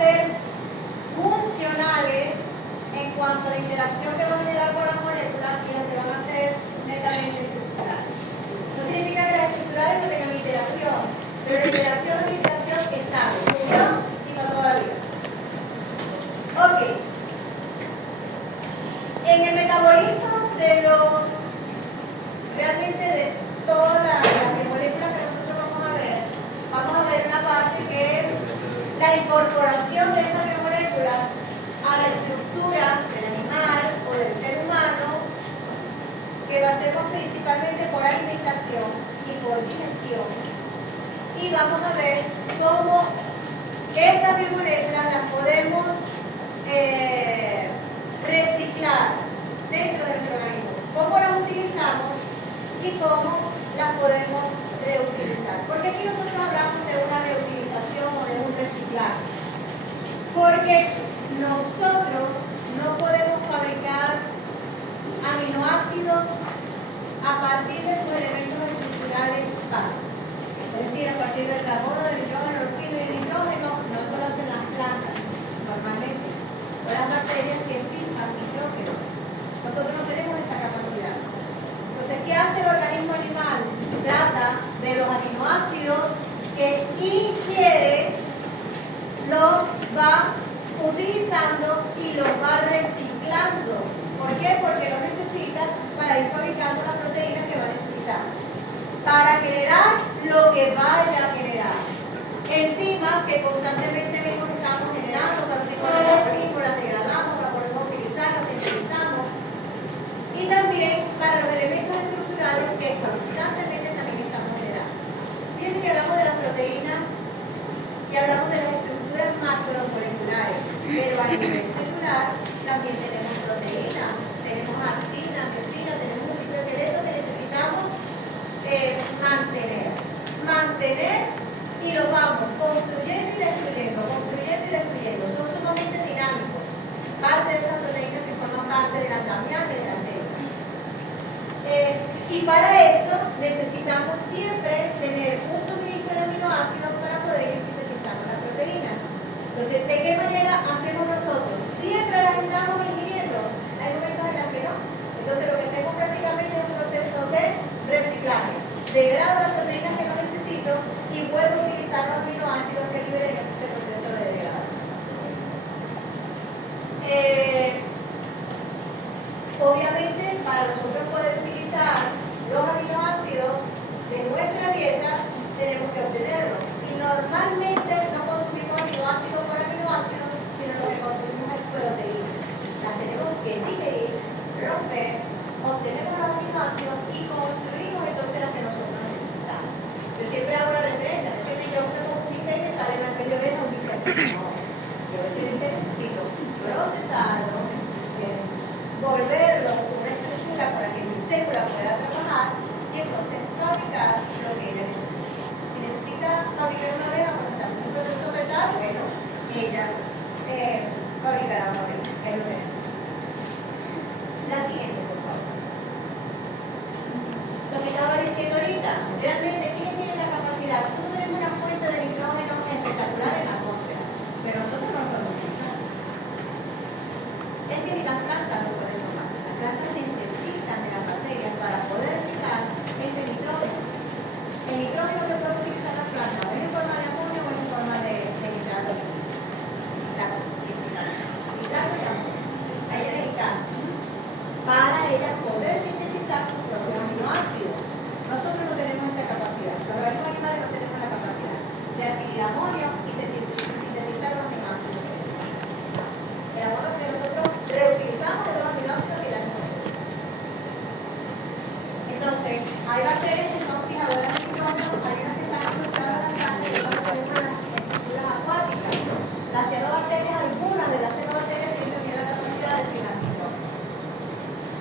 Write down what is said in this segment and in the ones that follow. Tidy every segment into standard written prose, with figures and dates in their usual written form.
ser funcionales en cuanto a la interacción que va a generar con las moléculas y las que van a ser netamente estructurales. No significa que las estructurales no tengan interacción, pero la interacción es una interacción estable, ¿no? Y no toda la vida. Ok. En el metabolismo de realmente de todas las moléculas que nosotros vamos a ver una parte que es la incorporación de esas biomoléculas a la estructura del animal o del ser humano, que lo hacemos principalmente por alimentación y por digestión. Y vamos a ver cómo esas biomoléculas las podemos reciclar dentro de nuestro organismo, cómo las utilizamos y cómo las podemos reutilizar. ¿Por qué aquí nosotros hablamos de una reutilización o de un reciclaje? Porque nosotros no podemos fabricar aminoácidos a partir de sus elementos estructurales básicos. Es decir, a partir del carbono, del hidrógeno, del oxígeno y del nitrógeno, no solo hacen las plantas normalmente, o las bacterias que fijan nitrógeno. Nosotros no tenemos esa capacidad. Entonces, ¿qué hace el organismo animal? Trata de los aminoácidos que ingiere, los va utilizando y los va reciclando. ¿Por qué? Porque los necesita para ir fabricando las proteínas que va a necesitar, para generar lo que vaya a generar. Enzimas que constantemente mismos estamos generando, partículas del organismo, las degradamos, las podemos utilizar, las sintetizamos. Y también para los elementos estructurales que constantemente también estamos generando. Fíjense que hablamos de las proteínas y hablamos de las estructuras macromoleculares, pero a nivel celular también tenemos proteínas, tenemos actina, miosina, tenemos un citoesqueleto que necesitamos mantener y lo vamos construyendo y destruyendo. Son sumamente dinámicos, parte de esas proteínas que forman parte del andamiaje de la célula. Y para eso necesitamos siempre tener un suministro de aminoácidos para poder ir sintetizando las proteínas. Entonces, ¿de qué manera hacemos nosotros? Siempre las estamos ingiriendo. Hay momentos en los que no. Entonces, lo que hacemos prácticamente es un proceso de reciclaje. Degrado las proteínas que no necesito y vuelvo a utilizar los aminoácidos que liberé en ese proceso de degradación. Obviamente, para nosotros poder utilizar los aminoácidos de nuestra dieta, tenemos que obtenerlos. Y normalmente no consumimos aminoácido por aminoácido, sino lo que consumimos es proteínas. Las tenemos que digerir, romper, obtenemos los aminoácidos y construimos entonces las que nosotros necesitamos. Yo siempre hago la referencia, no es que yo me como un bistec y me sale en aquel de oreja un bistec. No, yo ese bistec necesito procesarlo, volverlo con una estructura para que mi célula pueda trabajar y entonces fabricar lo que ella necesita. Si necesita fabricar una oreja, bueno, está en un proceso fetal, bueno, ella fabricará una oreja, es lo que necesita. La siguiente, por favor. Lo que estaba diciendo ahorita, realmente, ¿quiénes tienen la capacidad? Nosotros tenemos una fuente de nitrógeno espectacular en la atmósfera, pero nosotros no lo podemos utilizar. Es que ni las plantas lo pueden tomar. Las plantas necesitan de las bacterias para poder fijar ese nitrógeno. El nitrógeno que puede utilizar las plantas o es en forma de amonio o es en forma de nitrato. Nitrato y amonio. Ahí necesitan para ella poder sintetizar sus propios aminoácidos. Nosotros no tenemos esa capacidad. Los organismos animales no tenemos la capacidad de adquirir amonio y sintetizar los aminoácidos. El amonio que nosotros reutilizamos de los aminoácidos que ya tenemos. Entonces, hay bacterias que son fijadoras de nitrógeno, hay unas que están asociadas a las plantas y otras que tenemos las estructuras acuáticas. Las cianobacterias, algunas de las cianobacterias tienen también la capacidad de fijar nitrógeno.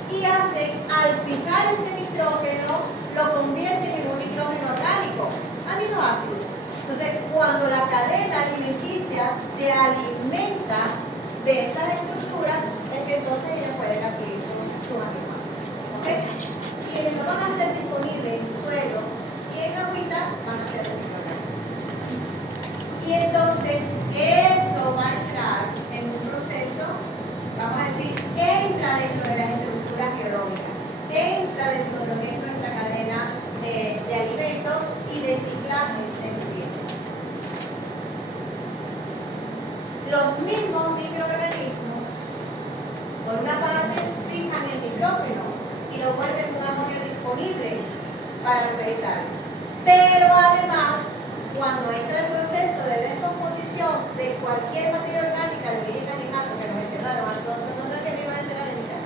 Y hacen, al fijar ese nitrógeno, lo convierten en un nitrógeno orgánico, aminoácido. Entonces, cuando la cadena alimenticia se alimenta de estas estructuras, es que entonces ellos pueden adquirir sus aminoácidos. ¿Ok? Quienes no van a ser disponibles en suelo y en agüita, van a ser disponibles. Y entonces, eso va a los mismos microorganismos, por una parte, fijan el nitrógeno y lo vuelven un amonio disponible para el vegetal. Pero además, cuando entra el proceso de descomposición de cualquier materia orgánica de origen animal, porque nos enterraron a todos, nosotros que me iban a enterar en mi casa.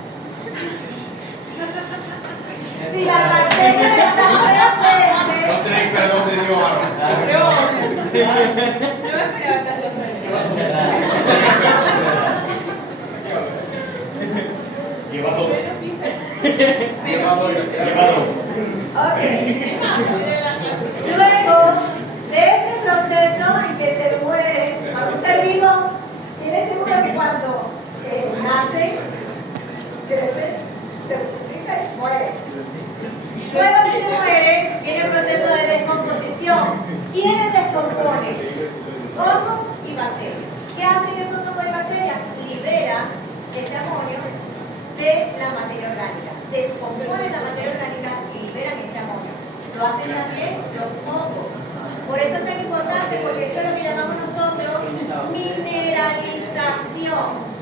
Si la bacteria está presente. No tenéis perdón de Dios, varón. No me esperaba esas dos cosas. Lleva dos. Ok. Luego de ese proceso en que se muere a un ser vivo, ¿tienes seguro que cuando nace, crece, se multiplica y muere? Luego que se muere, viene el proceso de descomposición. ¿Quiénes descomponen? Hongos y bacterias. ¿Qué hacen esos hongos y bacterias? Liberan ese amonio de la materia orgánica. Descomponen la materia orgánica y liberan ese amonio. Lo hacen también los hongos. Por eso es tan importante, porque eso es lo que llamamos nosotros mineralización.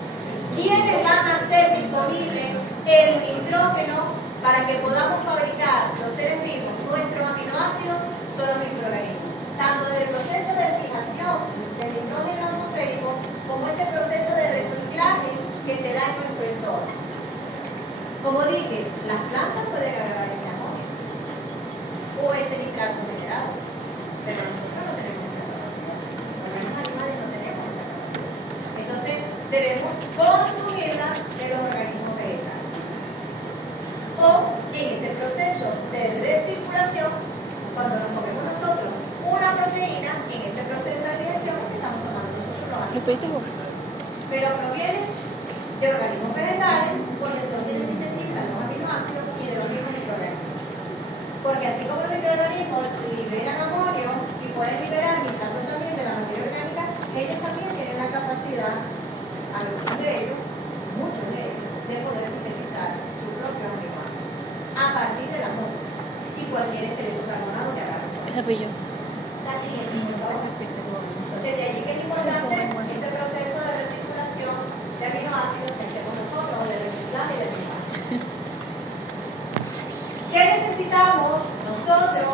¿Quiénes van a hacer disponible el nitrógeno para que podamos fabricar los seres vivos nuestros aminoácidos? Son los microorganismos. Tanto del proceso de fijación del nitrógeno atmosférico como ese proceso de reciclaje que se da en nuestro entorno. Como dije, las plantas pueden agarrar ese amonio o ese nitrato generado, pero nosotros no tenemos esa capacidad. Los animales no tenemos esa capacidad. Entonces, debemos consumirla de los organismos vegetales. O en ese proceso de recirculación, cuando nos comemos nosotros una proteína, en ese proceso de digestión que estamos tomando nosotros los animales. Pero proviene de organismos vegetales, porque son quienes sintetizan los aminoácidos y de los mismos microorganismos. Porque así como los microorganismos liberan amonio y pueden liberar nitrato también de la materia orgánica, ellos también tienen la capacidad, algunos de ellos, muchos de ellos, de poder sintetizar su propio aminoácido a partir del amonio y cualquier estereocarbonato que agarren. Esa fui yo. La siguiente, por favor. Entonces, de allí que es importante ese proceso de recirculación de aminoácidos que hacemos nosotros, o de reciclaje de aminoácidos. ¿Qué necesitamos nosotros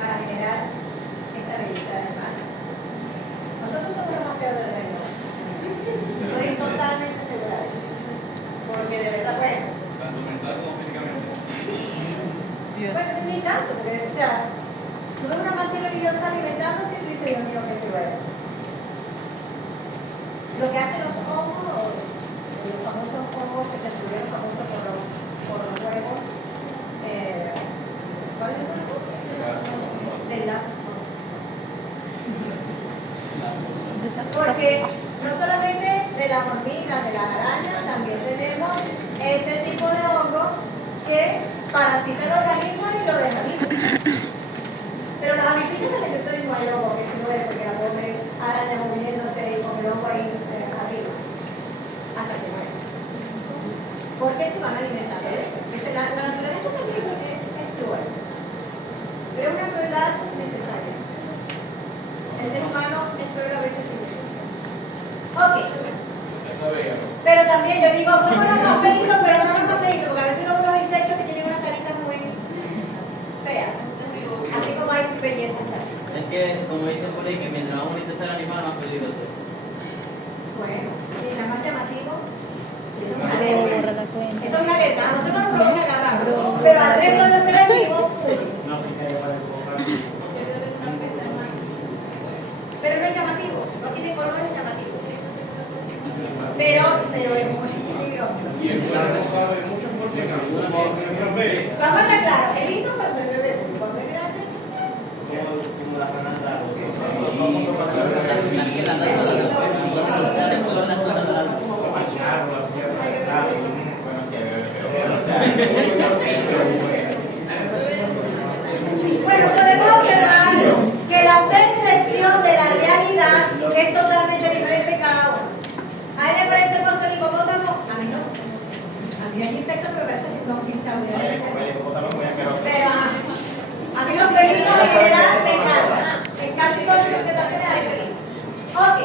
para generar esta belleza de animal? Nosotros somos los más peores del reino. Estoy totalmente segura de eso. Porque de verdad, bueno. Tanto mental como físicamente. Bueno, ni tanto, porque, o sea, tú ves una mantis religiosa alimentándose y tú dices, Dios mío, qué cruel. Lo que hacen los hongos, los famosos hongos que se estuvieron famosos por los huevos, ¿cuál es el huevo? De las. Porque no solamente de las hormigas, de las arañas, también tenemos ese tipo de hongos que parasita el organismo y lo deja vivo. Pero las avispas también son igual de hongo, que no es porque la pobre araña moviéndose y con el hongo ahí arriba, hasta que muere. Porque se van a alimentar de esto. Entonces, la naturaleza también es cruel, pero es una crueldad necesaria. El ser humano es cruel a veces sin necesidad. Ok. Pero también yo digo, somos los más feitos, pero no los más feitos, porque a veces uno ve unos insectos que tienen unas caritas muy feas. Así como hay belleza. Es que, como dicen por ahí, que mientras más bonito sea el animal, más peligroso. Bueno, si es más llamativo, eso es una Debo alerta. borrar la cuenta. Eso es una alerta. A nosotros nos provoca agarrarlo, pero al resto de los seres vivos, pero no es llamativo, no tiene colores llamativos. Pero es muy peligroso. Y el cuerpo sabe mucho por ti. Vamos a estar claros, el lindo cuando es bebé, cuando es grande, Como la granada. bueno, podemos observar que la percepción de la realidad es totalmente diferente cada uno. ¿A él le parece hermoso el hipopótamo? A mí no. A mí hay insectos pero parece que son extraordinarios. Pero a mí los felinos en general me encantan. En casi todas las presentaciones hay felinos. Ok.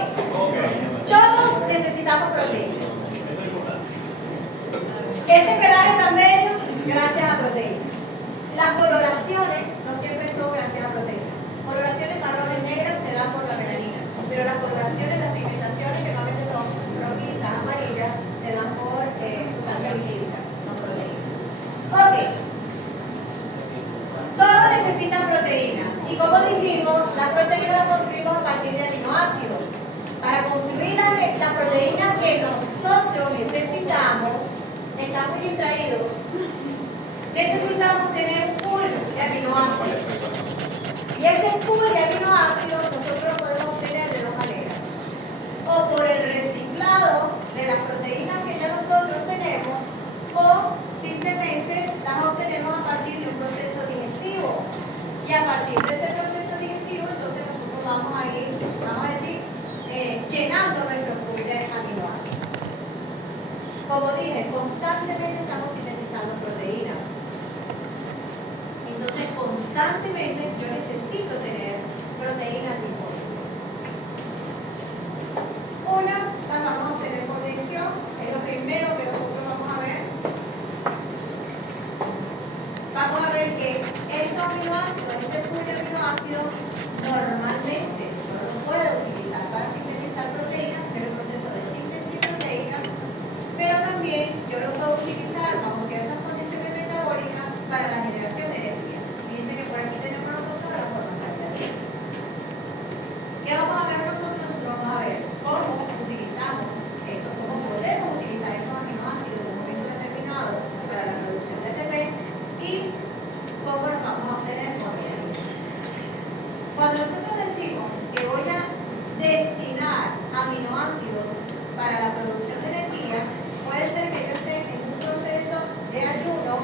coloraciones, las pigmentaciones que normalmente son rojizas, amarillas, se dan por sustancia lipídica, no proteína. Ok. Todos necesitan proteína. Y como dijimos, la proteína la construimos a partir de aminoácidos. Para construir la proteína que nosotros necesitamos, está muy distraído, necesitamos tener un pool de aminoácidos. Y ese pool de aminoácidos nosotros lo podemos obtener de dos maneras. O por el reciclado de las proteínas que ya nosotros tenemos, o simplemente las obtenemos a partir de un proceso digestivo. Y a partir de ese proceso digestivo, entonces nosotros vamos a ir, vamos a decir, llenando nuestro pool de aminoácidos. Como dije, constantemente estamos sintetizando proteínas. Entonces, constantemente yo necesito tener proteínas disponibles. Unas las vamos a obtener por digestión, es lo primero que nosotros vamos a ver. Vamos a ver que estos aminoácidos, este pool de aminoácidos, normalmente yo los puedo utilizar para sintetizar proteínas, que es el proceso de síntesis de proteínas, pero también yo los puedo utilizar bajo ciertas condiciones metabólicas para la generación de energía. Fíjense que por aquí tenemos nosotros la formación de energía. ¿Qué vamos a ver nosotros? Nosotros vamos a ver cómo utilizamos esto, cómo podemos utilizar estos aminoácidos en un momento determinado para la producción de ATP y cómo los vamos a obtener por medio. Cuando nosotros decimos que voy a destinar aminoácidos para la producción de energía, puede ser que yo esté en un proceso de ayuno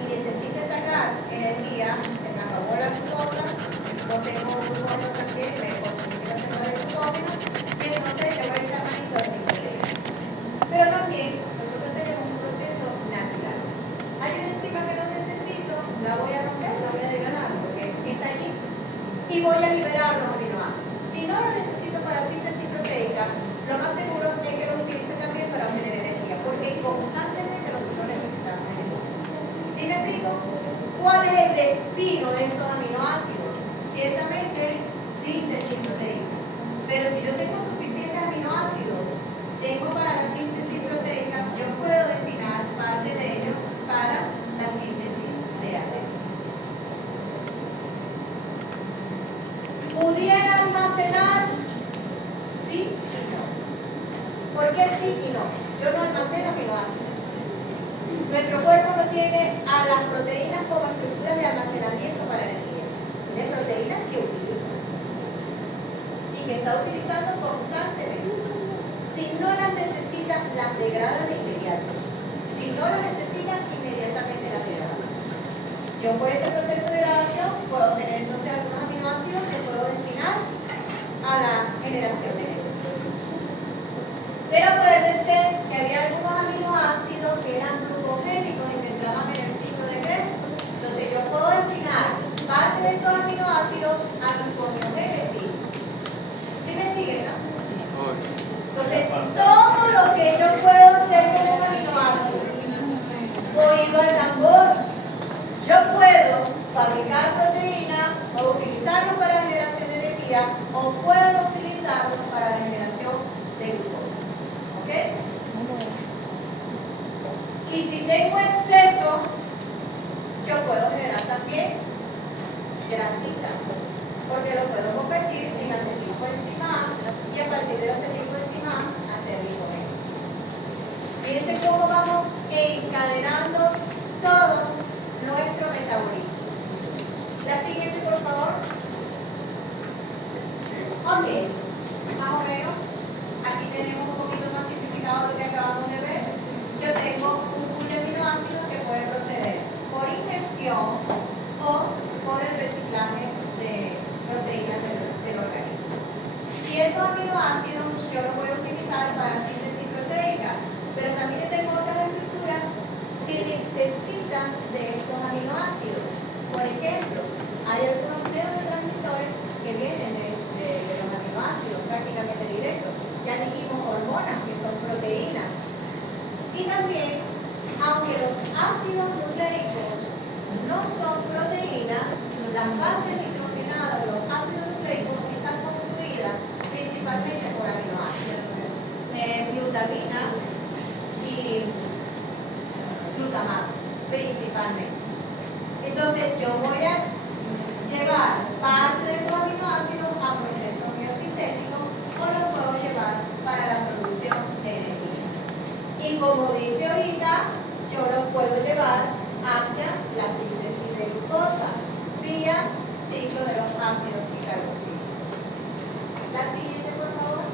y necesite sacar energía, se me acabó la glucosa, no tengo glucosa también, me consumí la célula de glucógeno, y entonces le voy a echar manito de glucosa. Pero también nosotros tenemos un proceso natural. Hay una enzima que no necesito, la voy a romper, la voy a desgranar, porque está allí, y voy a liberar los aminoácidos. Si no lo necesito para síntesis proteica, lo más seguro es que lo utilice también para obtener energía, porque constantemente nosotros necesitamos energía. ¿Sí me explico? ¿Cuál es el destino de esos aminoácidos? Ciertamente, síntesis proteica. Pero si yo tengo suficientes aminoácidos, tengo para la síntesis proteica, yo puedo destinar parte de ellos para la síntesis de ATP. ¿Pudiera almacenar? Sí y no. ¿Por qué sí y no? Yo no almaceno aminoácidos. Nuestro cuerpo no tiene a las proteínas como estructuras de almacenamiento para energía. Tiene proteínas que utiliza y que está utilizando constantemente. Si no las necesita, las degrada de inmediato. Si no las necesita, inmediatamente las degrada. Yo por ese proceso de degradación puedo tener entonces algunos aminoácidos que puedo destinar a la generación de energía. Pero puede ser que había algunos aminoácidos que eran glucogénicos y que entraban en el ciclo de Krebs. Entonces yo puedo destinar parte de estos aminoácidos a gluconeogénesis. ¿Sí me siguen, no? Entonces, todo lo que yo puedo hacer con un aminoácido, oído al tambor, yo puedo fabricar proteínas o utilizarlos para la generación de energía o puedo utilizarlos para la generación de glucosa. ¿Ok? Y si tengo exceso, yo puedo generar también grasita, porque lo puedo convertir en acetilcoenzima y a partir del acetilcoenzima hacer glicogénesis. Fíjense cómo vamos encadenando todo nuestro metabolismo. La siguiente, por favor. Ok, más o menos, aquí tenemos un poquito más simplificado lo que acabamos de ver. Yo tengo un pool de aminoácidos que puede proceder por ingestión o por el reciclaje de proteínas del organismo. Y esos aminoácidos yo los voy a utilizar para síntesis proteica, pero también tengo otras estructuras que necesitan de estos aminoácidos. Por ejemplo, hay algunos neurotransmisores que vienen de los aminoácidos prácticamente directos. Ya dijimos hormonas, que son proteínas. Y también, aunque los ácidos nucleicos no son proteínas, las bases nitrogenadas de los ácidos nucleicos están constituidas principalmente por Entonces yo voy a llevar parte de estos aminoácidos a procesos biosintéticos o los puedo llevar para la producción de energía. Y como dije ahorita, yo los puedo llevar hacia la síntesis de glucosa vía ciclo de los ácidos y carboxílicos. La siguiente, por favor.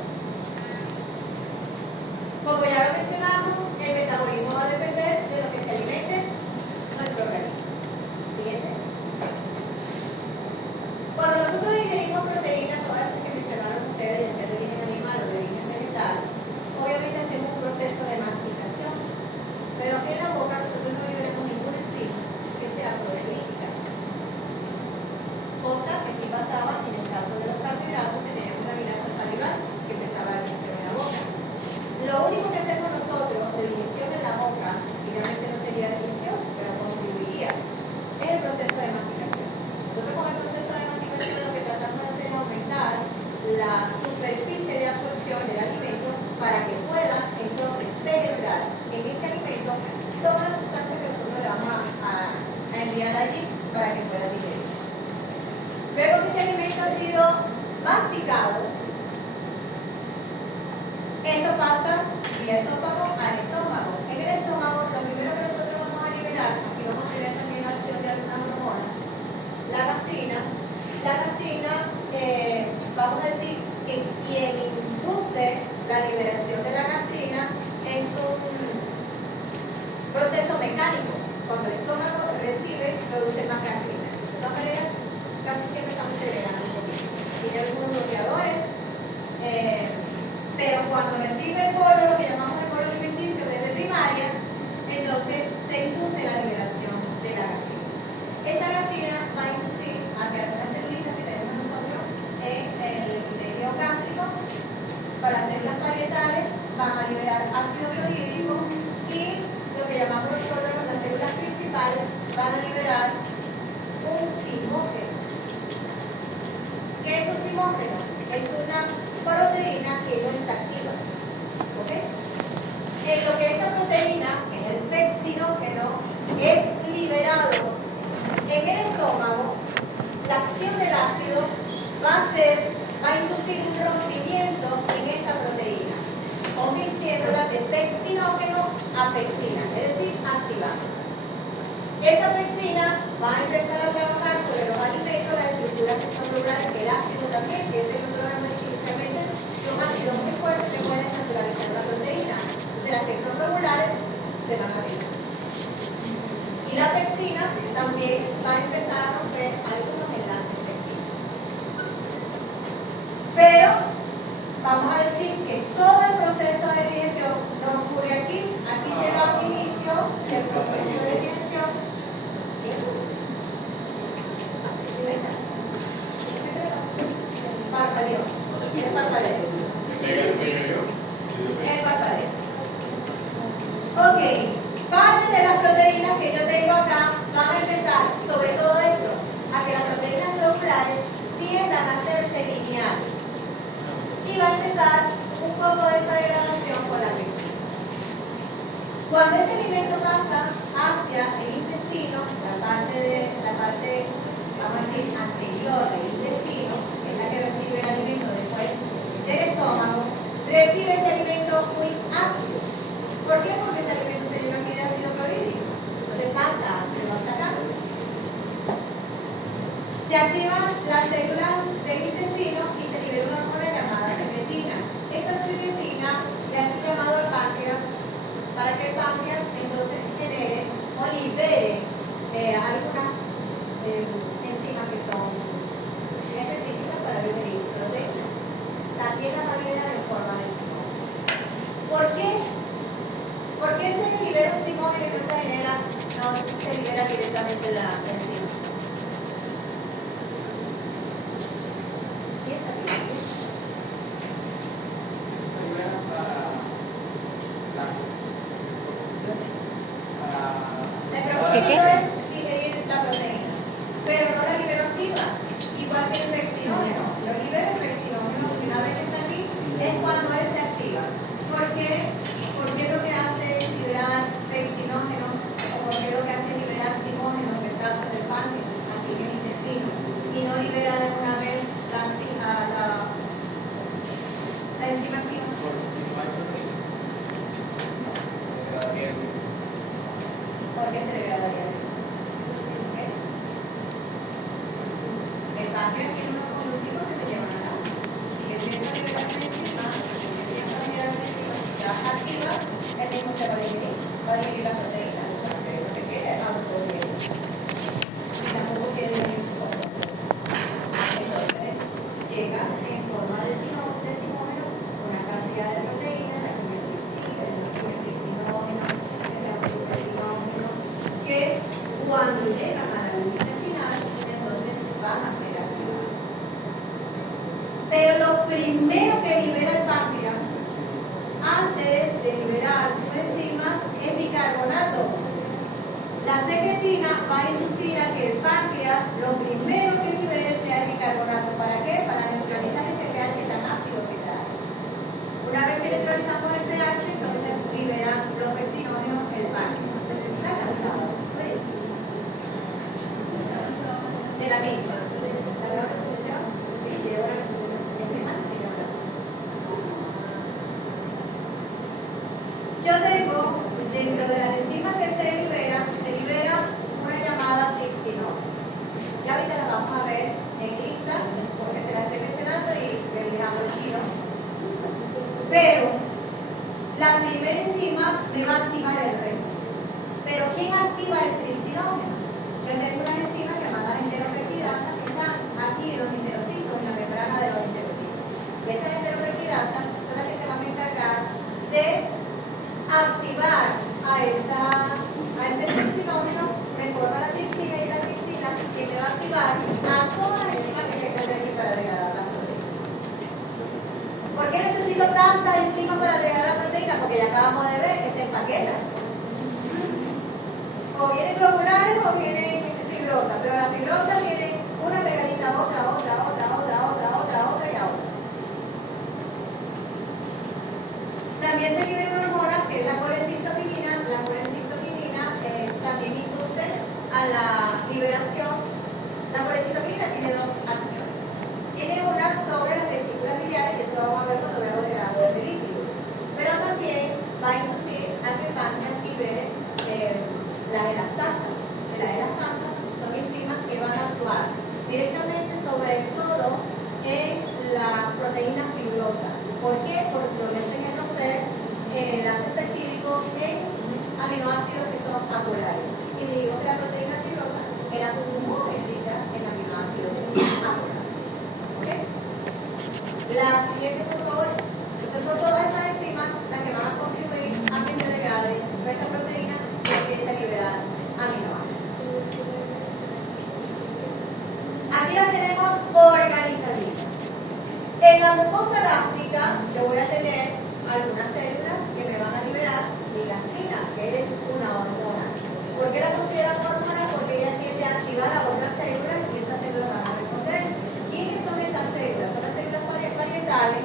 Como ya lo mencionamos, el metabolismo va a depender de lo que se alimente nuestro organismo. Siguiente. Cuando nosotros ingerimos proteínas, todas esas que mencionaron ustedes, ya sea de origen animal o de origen vegetal, obviamente hacemos un proceso de masticación. Pero en la boca nosotros no liberamos ninguna enzima que sea proteínica. Cosa que sí pasaba en el caso de los carbohidratos, que teníamos una vinasa salival que empezaba a irse de la boca. Lo único que hacemos nosotros de digestión en la boca, y realmente no sería digestión, pero contribuiría, es el proceso de masticación. Nosotros con el proceso de masticación lo que tratamos de hacer es aumentar la superficie de absorción del alimento para que pueda entonces penetrar en ese alimento todas las sustancias que nosotros le vamos a enviar allí para que pueda digerir. Luego que ese alimento ha sido masticado, eso pasa vía esófago al estómago. En el estómago, lo primero que nosotros vamos a liberar, aquí vamos a tener también la acción de algunas hormonas, la gastrina. La gastrina, vamos a decir que quien induce la liberación de la gastrina es un proceso mecánico. Cuando el estómago recibe, produce más gastrina. De todas maneras, casi siempre estamos segregando un poquito. Tiene algunos bloqueadores, pero cuando recibe el bolo, lo que llamamos el bolo alimenticio desde primaria, entonces se induce la liberación de la gastrina. Esa gastrina va a inducir a que algunas celulitas que tenemos nosotros en el epitelio gástrico, para células parietales, van a liberar ácido clorhídrico y lo que llamamos nosotros las células principales van a liberar un zimógeno. ¿Qué es un zimógeno? Es una proteína que no está activa. ¿Ok? Lo que esa proteína, que es el pexinógeno, es liberado en el estómago, la acción del ácido va a inducir un rompimiento en esta proteína, convirtiéndola de pexinógeno a pexina, es decir, activándola. Esa pexina va a empezar a trabajar sobre los alimentos, las estructuras que son regulares, el ácido también, que es de lo que hablamos inicialmente, un ácido muy fuerte que puede naturalizar la proteína. Entonces las que son regulares se van a abrir. Y la pexina también va a empezar a romper algunos enlaces péptidos. Pero vamos a decir que todo el proceso de digestión no ocurre aquí. Aquí se da un inicio del proceso de digestión. ¿Sí? Parpadeo. Es parpadeo. Es parpadeo. Ok. Parte de las proteínas que yo tengo acá van a empezar, sobre todo eso, a que las proteínas globulares tiendan a hacerse lineales. Y va a empezar un poco de esa degradación con la pexina. Cuando ese alimento pasa hacia el intestino, la parte, vamos a decir, anterior del intestino, que es la que recibe el alimento después del estómago, recibe ese alimento muy ácido. ¿Por qué? Porque ese alimento se llena aquí de ácido clorhídrico. Entonces pasa ácido hasta acá. Se activan las células del intestino y se libera una hormona llamada secretina. Esa secretina le hace un llamado al páncreas para que el páncreas entonces genere o libere algunas enzimas que son específicas para digerir proteínas. También las va a liberar en forma de zimógeno. ¿Por qué? ¿Por qué se libera un zimógeno y no se libera directamente la enzima? El propósito es digerir la proteína, pero no la libero activa, igual que el pexinógeno. Lo libero el pexinógeno, y una vez que está aquí, es cuando él se activa. ¿Por qué? Porque lo que hace es liberar pexinógeno, o porque lo que hace es liberar zimógeno, en el caso del ¿por qué se degradaría? ¿Okay? El páncreas tiene unos conductivos que te llevan a la. Si empieza a liberar una enzima, ya activa, el mismo se va a dividir la proteína, porque no se quiere autodividir. Y tampoco quiere dividir su cuerpo. Entonces, llega en forma de decimómeno una cantidad de proteína, la quimiotripsina, que cuando llegan a la línea intestinal, entonces van a ser activadas. Pero lo primero que libera el páncreas antes de liberar sus enzimas es bicarbonato. La secretina va a inducir a que el páncreas lo primero que libere sea el bicarbonato. ¿Para qué? Para neutralizar ese pH tan ácido que trae. Una vez que neutralizamos el pH, entonces libera los peccinógenos el páncreas. ¿Está cansado? De la misma. ¿La veo resolución? Sí, llevo la resolución. Yo tengo, dentro de las enzimas que se libera una llamada tripsinol. Ya ahorita la vamos a ver en lista, porque se la estoy mencionando y le dejamos el tiro. Pero la primera enzima me va a activar el resto. Pero ¿quién activa el tripsinógeno? Yo tengo unas enzimas llamadas enteropeptidasas que están aquí en los enterocitos, en la membrana de los enterocitos. Y esas enteropeptidasas son las que se van a encargar de activar a ese tripsinógeno, me forma la tripsina y la tripsina que te va a activar a todas las enzimas que están aquí para degradar la proteína. ¿Por qué necesito tantas enzimas para degradar la proteína? Porque ya acabamos de ver que se empaquetan. O vienen globulares o vienen fibrosas, pero la fibrosa viene una pegadita a otra y a otra. También se libera una hormona que es la colecistoquinina. La colecistoquinina también induce a la liberación. La colecistoquinina tiene dos acciones. Tiene una sobre las vesículas biliares, y eso lo vamos a ver cuando veamos degradación de lípidos. Pero también va a inducir a que el páncreas libere las elastasas. Las elastasas son enzimas que van a actuar directamente, sobre todo en la proteína fibrosa. ¿Por qué? Porque lo que hacen es romper el enlace peptídico en aminoácidos que son apolares. Y digo que la proteína fibrosa era muy rica en aminoácidos apolares. ¿Ok? La siguiente, por favor. Entonces son todas esas enzimas las que van a contribuir a que se degrade esta proteína y empiece a liberar aminoácidos. Aquí las tenemos organizaditas. En la mucosa gástrica yo voy a tener algunas células que me van a liberar digastrina, que es una hormona. ¿Por qué la consideran hormona? Porque ella tiende a activar a otras células y esas células van a responder. ¿Quiénes son esas células? Son las células parietales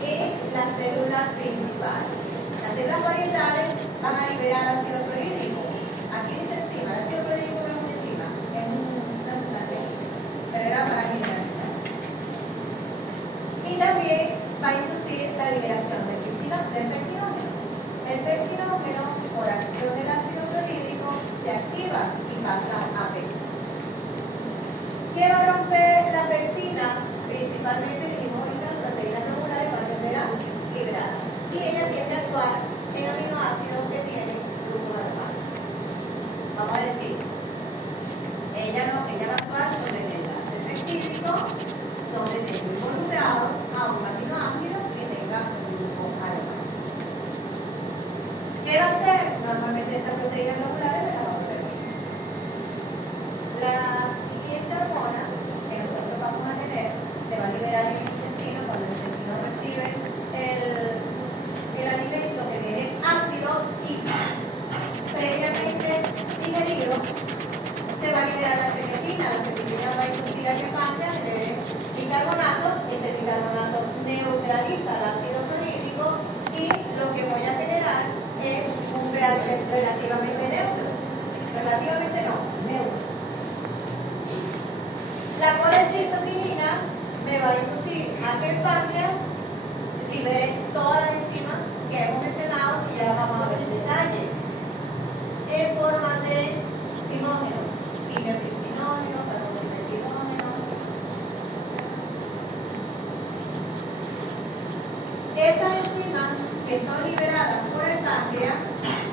y las células principales. Las células parietales van a liberar ácido clorhídrico. Aquí dice enzima, el ácido clorhídrico no es una enzima, es una sustancia química, pero era para generalizar. Y también va a inducir la liberación del peccinógeno. El peccinógeno, por acción del ácido clorhídrico, se activa y pasa a pexina. ¿Qué va a romper la pexina? Principalmente, dijimos ahorita, las proteínas globulares van a tender a liberar. Y ella tiende a actuar en aminoácidos que tienen grupo aromático. Vamos a decir, ella va a actuar sobre el enlace peptídico, donde tengo involucrado a un aminoácido que tenga un grupo aromático. ¿Qué va a hacer? Normalmente estas proteínas globulares me las vamos a ver. La siguiente hormona que nosotros vamos a tener se va a liberar en el intestino cuando el intestino recibe el alimento que viene ácido y previamente digerido. Se va a liberar la secretina. La secretina va a inducir a que el páncreas libere bicarbonato. Ese bicarbonato neutraliza el ácido clorhídrico y lo que voy a generar es un pH relativamente neutro. Relativamente no, neutro. La colecistoquinina me va a inducir a que el páncreas libere todas las enzimas que hemos mencionado y ya las vamos a ver en detalle en forma de que son liberadas por el páncreas,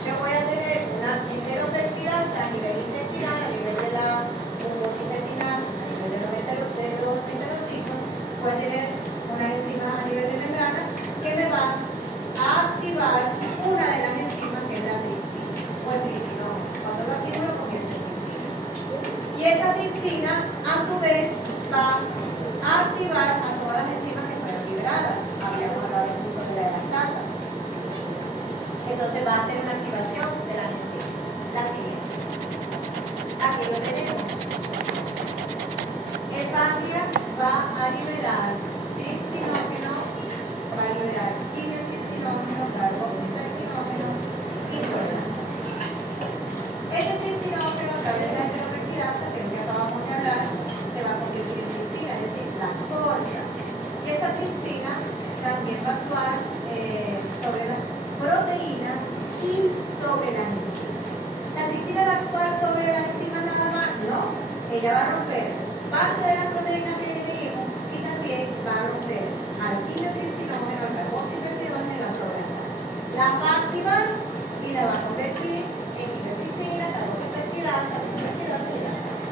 yo voy a tener una enteropeptidasa a nivel intestinal, a nivel de la mucosa intestinal, a nivel de los enterocitos, voy a tener una enzima a nivel de membrana que me va a activar una de las enzimas que es la tripsina o el tripsinón. Cuando lo activo lo convierte en tripsina. Y esa tripsina a su vez va a activar a todas las enzimas que fueron liberadas. Habíamos hablado incluso de la elastasa. Entonces va a hacer una activación de las enzimas. La siguiente. Aquí lo tenemos. El páncreas va a liberar tripsinógeno, va a liberar quimiotripsinógeno, carboxipeptinógeno y proteína. Este tripsinógeno a través de la enteropeptidasa, que es lo que acabamos de hablar, se va a convertir en tripsina, es decir, la cordia. Y esa tripsina también va a actuar sobre las proteínas y sobre las enzimas. La tripsina va a actuar sobre las enzimas nada más, no. Ella va a romper parte de las proteínas que dividimos y también va a romper al quimiotripsinógeno, al carboxipeptinógeno y la proteasa. La va a activar y la va a convertir en quimiotripsina, carboxipeptidasa, amilopeptidasa y elastasa.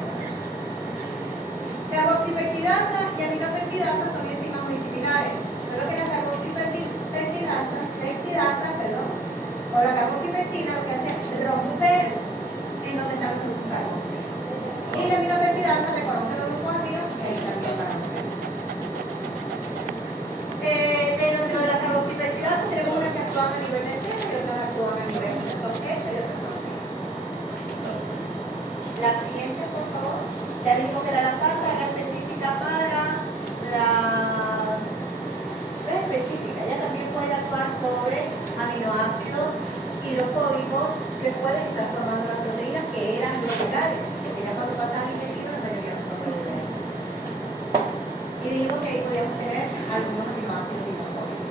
Carboxipeptidasa y amilopeptidasa son enzimas muy similares, solo que la carboxipeptidasa, o la carboxipeptina lo que hace es romper en donde está el grupo carboxi. Y la amilopeptidasa reconoce los grupos aminos y ahí también va a romper. Dentro de la carboxipeptidasa tenemos unas que actúan a nivel de entero y otras actúan a nivel de soft H y otras son H. La siguiente, por favor. Ya dijo que la lactasa era específica para la... Es específica, ella también puede actuar sobre aminoácidos hidrofóbicos que pueden estar tomando las proteínas que eran locales, porque ya cuando pasan al intestino la mayoría no son proteínas. Y dijo que ahí podíamos tener algunos aminoácidos hidrofóbicos.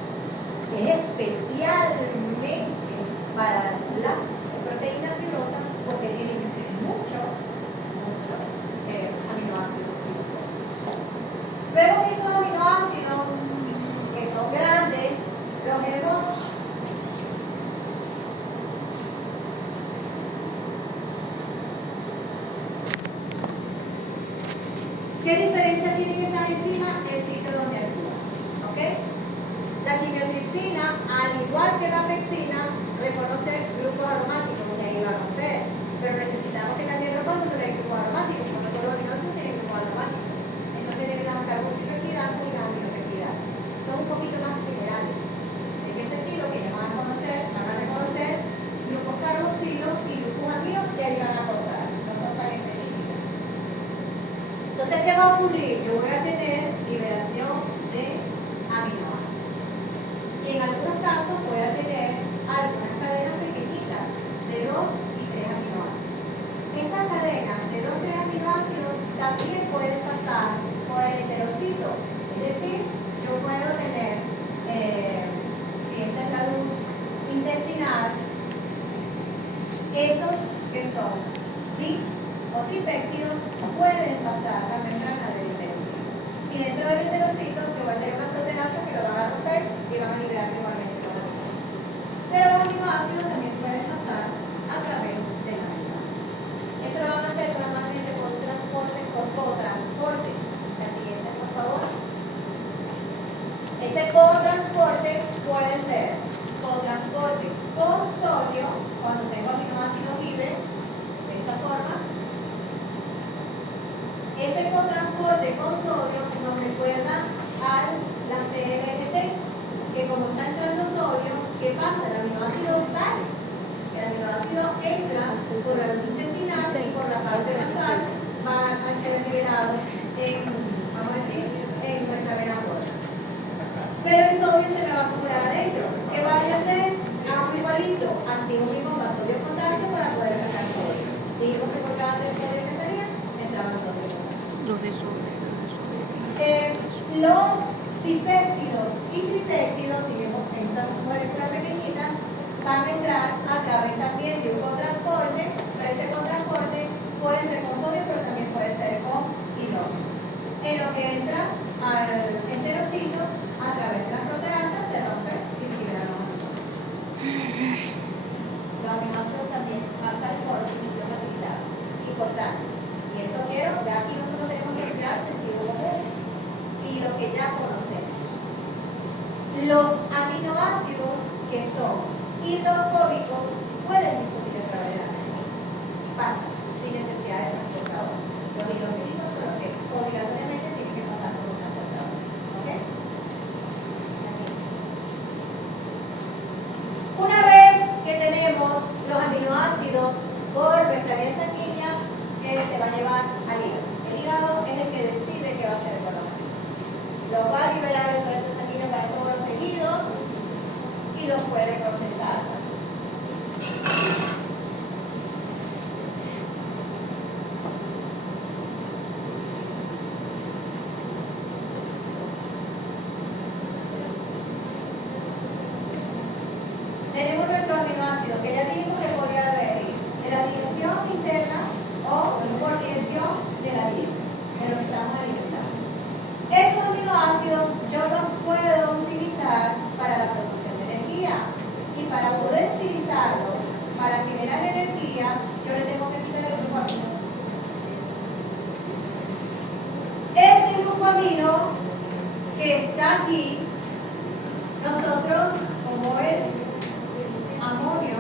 Especialmente para las proteínas fibrosas, porque tienen muchos aminoácidos hidrofóbicos. Luego que esos aminoácidos, que son grandes, los hemos ¿qué diferencia tienen esas enzimas del sitio donde actúan? ¿Ok? La quimiotripsina, al igual que la pexina, reconoce grupos aromáticos, porque ahí va a romper. Pero necesitamos que también reconozca tener grupos aromáticos, porque todos los aminoácidos tienen grupos aromáticos. Entonces vienen las carboxipeptidasas y las aminopeptidasas. Son un poquito más generales. ¿En qué sentido? Que ellos van a reconocer grupos carboxilos y grupos aminos y ahí van a cortar. No son tan específicos. Entonces, ¿qué va a ocurrir? Yo voy a tener liberación de aminoácidos. Y en algunos casos voy a tener algunas cadenas pequeñitas de 2 y 3 aminoácidos. Estas cadenas de 2 y 3 aminoácidos también pueden pasar por el enterocito. Es decir, yo puedo tener, si esta es la luz intestinal, esos que son dip o tripéptidos pueden pasar la membrana del enterocito. Y dentro del enterocito yo voy a tener unas proteasas que lo van a romper y van a liberar igualmente los aminoácidos. Pero los aminoácidos también pueden pasar a través de la membrana. Eso lo van a hacer normalmente por transporte, por cotransporte. La siguiente, por favor. Ese cotransporte puede ser cotransporte con sodio, cuando tengo aminoácidos libres, de esta forma. Ese cotransporte con sodio nos recuerda a la CLGT, que como está entrando sodio, ¿qué pasa? El aminoácido sale. El aminoácido entra por la luz intestinal y por la parte nasal va a ser liberado en, vamos a decir, en nuestra vena porta. Pero el sodio se me va a acumular adentro. ¿Qué vaya a hacer? Hago igualito, activo mi bomba sodio-potasio para poder sacar sodio. Dijimos que por cada 3 sodio que salía, entraban sodio. Los dipéptidos y tripéptidos, digamos, estas moléculas pequeñitas, van a entrar a través también de un cotransporte, pero ese cotransporte puede ser con sodio, pero también puede ser con hidrógeno. En lo que entra al enterocito, a través de las proteasas, se rompe que son hidrofóbicos pueden discutir a través de la energía. Pasa, sin necesidad de transportador. Los hidrofílicos son los que obligatoriamente tienen que pasar por un transportador. ¿Ok? Así. Una vez que tenemos los aminoácidos por nuestra vía sanguínea, se va a llevar al hígado. El hígado es el que decide qué va a hacer con los aminoácidos. Los va a liberar el torrente sanguíneo para todos los tejidos y los puede procesar. Tenemos nuestros aminoácidos, que ya dijimos que podría haber de la digestión interna o por digestión de la dieta, de lo que estamos alimentando. Estos aminoácidos yo los puedo utilizar para la producción de energía, y para poder utilizarlos para generar energía, yo le tengo que quitar el grupo amino. Este grupo amino que está aquí, nosotros, como el amonio,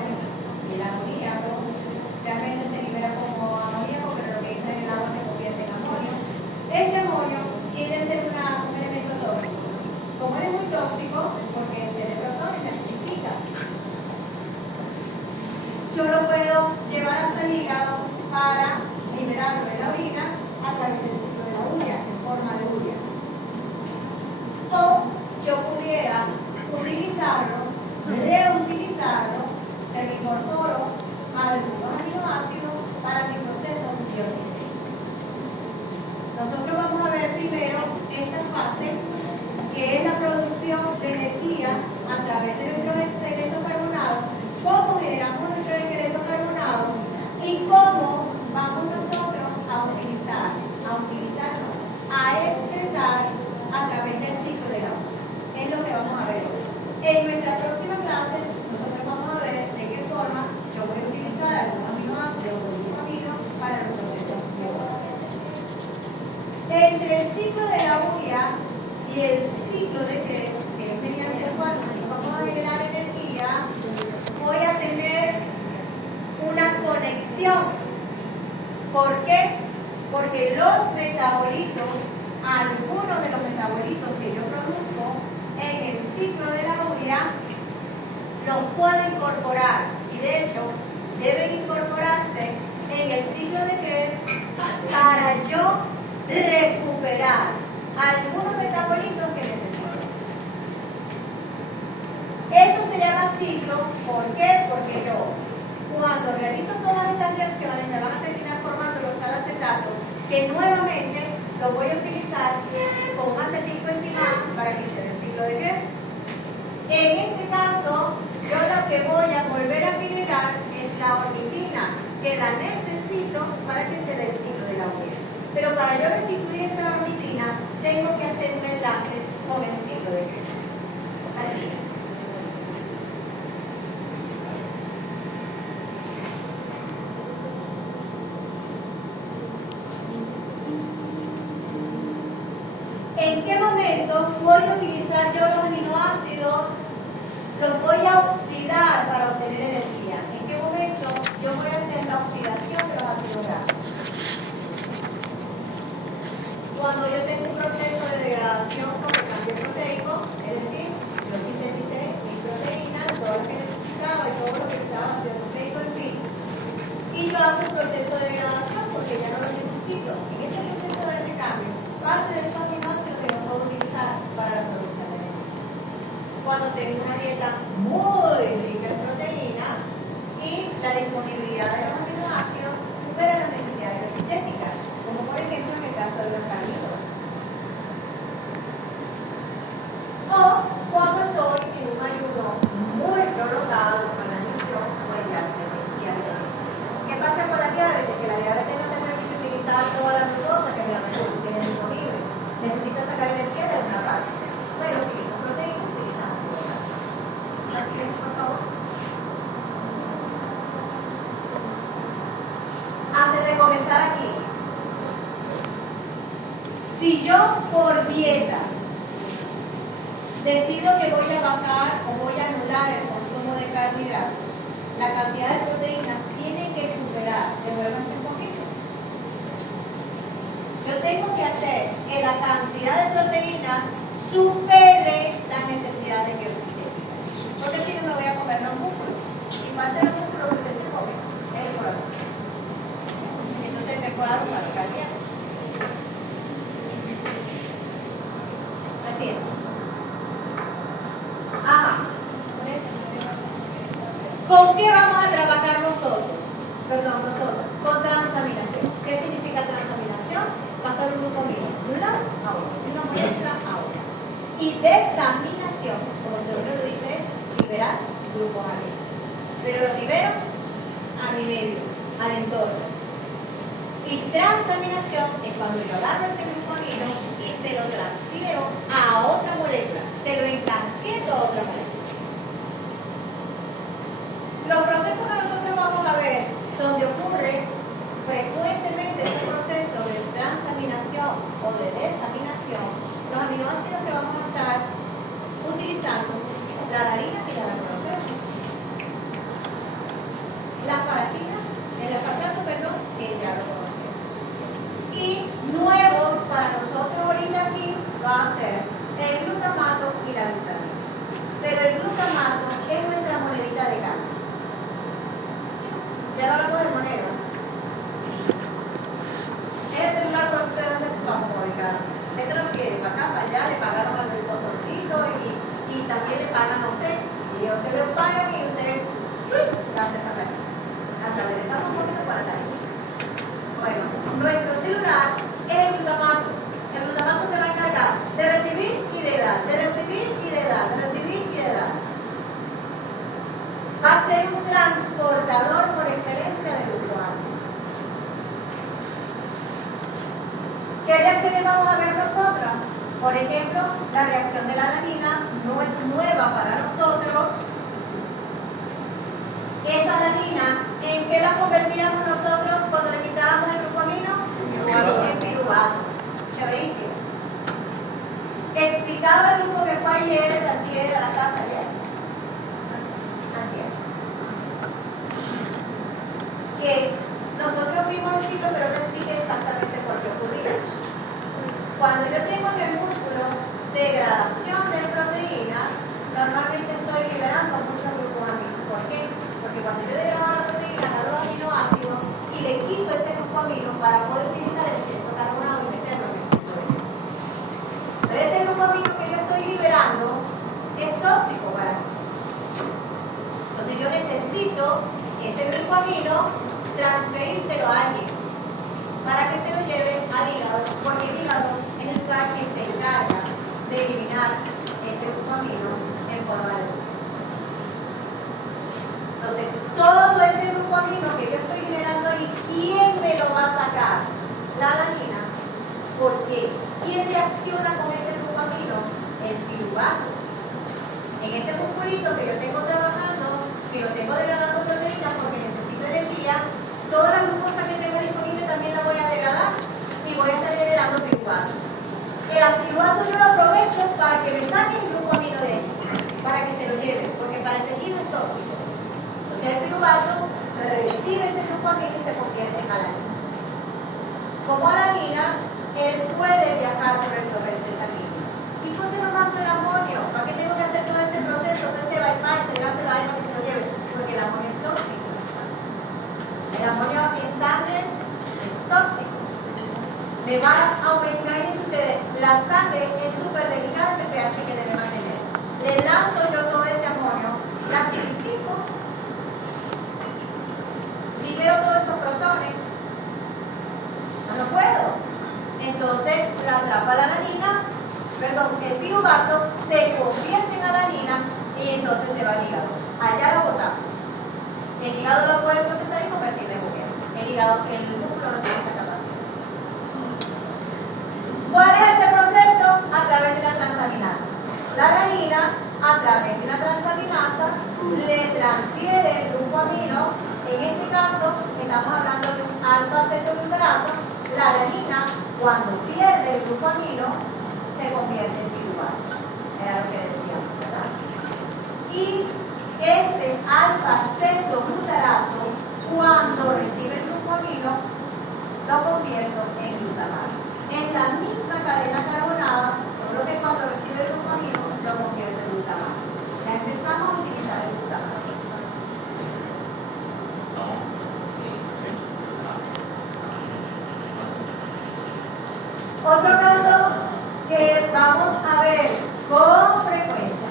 el amoníaco, realmente se libera como amoníaco, pero lo que está en el agua se convierte en amonio. Este amonio quiere ser un elemento tóxico. Como es muy tóxico, porque el cerebro no le acidifica, yo lo puedo llevar hasta el hígado para liberarlo de la orina a través del ciclo de la urea, en forma de urea. O yo pudiera utilizarlo, reutilizarlo, se lo incorporo a algunos aminoácidos para mi proceso biosintético. Nosotros vamos a ver primero esta fase, que es la producción de energía a través de nuestros esqueletos carbonados, cómo generamos nuestros esqueletos carbonados y cómo vamos nosotros a excretar a través del ciclo de la urea. Es lo que vamos a ver hoy. En nuestra próxima clase, nosotros vamos a ver de qué forma yo voy a utilizar algunos aminoácidos o algunos aminos para los procesos biosintéticos. Entre el ciclo de la urea y el ciclo de Krebs, que es mediante el cual nosotros vamos a generar energía, voy a tener una conexión. ¿Por qué? Porque los metabolitos, algunos de los metabolitos que yo produzco en el ciclo de la urea, los puedo incorporar, y de hecho deben incorporarse en el ciclo de Krebs para yo recuperar algunos metabolitos que necesito. Eso se llama ciclo. ¿Por qué? Porque yo, cuando realizo todas estas reacciones, me van a terminar formando los acetatos, que nuevamente lo voy a utilizar con un acetilcoenzimán para que se dé el ciclo de Krebs. En este caso, yo lo que voy a volver a minerar es la ornitina, que la necesito para que se dé el ciclo de la urea. Pero para yo restituir esa ornitina, tengo que hacer un enlace con el ciclo de Krebs. Así es. ¿En qué momento voy a utilizar yo los aminoácidos? Los voy a oxidar para obtener energía. ¿En qué momento yo voy a hacer la oxidación de los ácidos grasos? Cuando yo tengo un proceso de degradación por el cambio proteico, es decir, yo sinteticé mi proteína, todo lo que necesitaba y todo lo que estaba haciendo proteico en fin, y yo hago un proceso de degradación porque ya no lo necesito. En ese proceso de recambio, parte de esos aminoácidos que los puedo utilizar para la producción de energía. Cuando tengo una dieta muy rica en proteína y la disponibilidad de los aminoácidos supera las necesidades sintéticas, como por ejemplo en el caso de los carnívoros. O cuando estoy en un ayuno muy prolongado con la nutrición o el diabetes. ¿Qué pasa con la diabetes? Que la diabetes no te permite utilizar toda la glucosa que realmente tú tienes disponible. Necesitas sacar energía de alguna parte. Bueno, utiliza proteína, utiliza azúcar. La siguiente, por favor. Antes de comenzar aquí, si yo por dieta decido que voy a bajar o voy a anular el consumo que la cantidad de proteínas supere las necesidades biosintéticas. Porque si no me voy a comer los músculos. Y parte de los músculos que usted se come es el corazón. Entonces me puede dar un paro cardíaco. Así es. Ajá. ¿Con qué vamos a trabajar nosotros? Perdón, nosotros. Con transaminación. ¿Qué significa transaminación? Pasar un glucómino de un lado a otro, de una molécula a otra. Y desaminación, como su nombre lo dice, es liberar glucosamina. Pero lo libero a mi medio, al entorno. Y transaminación es cuando yo agarro ese glucómino y se lo transfiero a otra molécula, se lo encajeto a otra molécula. Los procesos que nosotros vamos a ver, donde ocurre frecuentemente este proceso de transaminación o de desaminación, los aminoácidos que vamos a estar utilizando, la alanina y la lactosferina. La asparagina, el aspartato, perdón, que ya lo conocemos. Y nuevos para nosotros ahorita aquí va a ser el glutamato y la glutamina. Pero el glutamato es nuestra monedita de cambio. Ya no hablamos de moneda. En el celular cuando usted hace su pago ubicado. Usted transfiere para acá, para allá, le pagaron al del contorcito y también le pagan a usted. Y a usted le pagan y usted gasta esa plata. Hasta le dejamos un poquito para acá. Bueno, nuestro celular es el glutamato. El glutamato se va a encargar de recibir y de dar, de recibir y de dar, de recibir y de dar. Va a ser un transportador por excelencia de glucosamina. ¿Qué reacciones vamos a ver nosotras? Por ejemplo, la reacción de la alanina no es nueva para nosotros. Esa alanina, ¿en qué la convertíamos nosotros cuando le quitábamos el glucómino? En piruvato. Chéverísimo. Explicaba el grupo que fue ayer, antier, a la casa ayer. Que nosotros vimos el ciclo, pero no expliqué exactamente por qué ocurría. Cuando yo tengo en el músculo degradación de proteínas, normalmente estoy liberando mucho glucosamina. ¿Por qué? Porque cuando yo degrado la proteína, agarro aminoácidos y le quito ese glucómino para poder utilizar el efecto carbonado y meterlo en el ciclo. Pero ese glucómino que yo estoy liberando es tóxico para mí. Entonces yo necesito ese glucómino transferírselo a alguien para que se lo lleve al hígado, porque el hígado es el lugar que se encarga de eliminar ese glucómino en forma de glucómino. Entonces, todo ese glucómino que yo estoy generando ahí, ¿quién me lo va a sacar? La alanina. ¿Por qué? ¿Quién reacciona con ese glucómino? El piruvato. En ese musculito que yo tengo trabajando, que lo tengo degradando proteínas porque necesito energía, toda la glucosa que tengo disponible también la voy a degradar y voy a estar generando piruvato. El piruvato yo lo aprovecho para que me saque el glucómino de ahí, para que se lo lleve, porque para el tejido es tóxico. Entonces el piruvato recibe ese glucómino y se convierte en alanina. Como alanina, él puede viajar por el torrente sanguíneo. ¿Y por qué no mando el amonio? ¿Para qué tengo que hacer todo ese proceso, todo ese bypass, entregarse la alma que se lo lleve? Porque el amonio es tóxico. El amonio en sangre es tóxico. Me va a aumentar, imagínense ustedes, la sangre es súper delicada en el pH que debe mantener. Le lanzo yo todo ese amonio, la acidifico, libero todos esos protones. No puedo. Entonces la atrapa la alanina, el piruvato se convierte en alanina y entonces se va al hígado. Allá la botamos. El hígado lo puede procesar y convertirlo en glucosa. El músculo no tiene esa capacidad. ¿Cuál es ese proceso? A través de la transaminasa. La alanina, a través de una transaminasa, le transfiere el glucoamino. En este caso, estamos hablando de un alfa-cetoglutarato. La alanina, cuando pierde el glucoamino, se convierte en piruvato. Era lo que decíamos, ¿verdad? Y este alfa-cetoglutarato, cuando recibe el glucómino, lo convierto en glutamato. es la misma cadena carbonada, solo que cuando recibe el glutamino lo convierte en glutamato. Ya empezamos a utilizar el glutamato. Otro caso que vamos a ver con frecuencia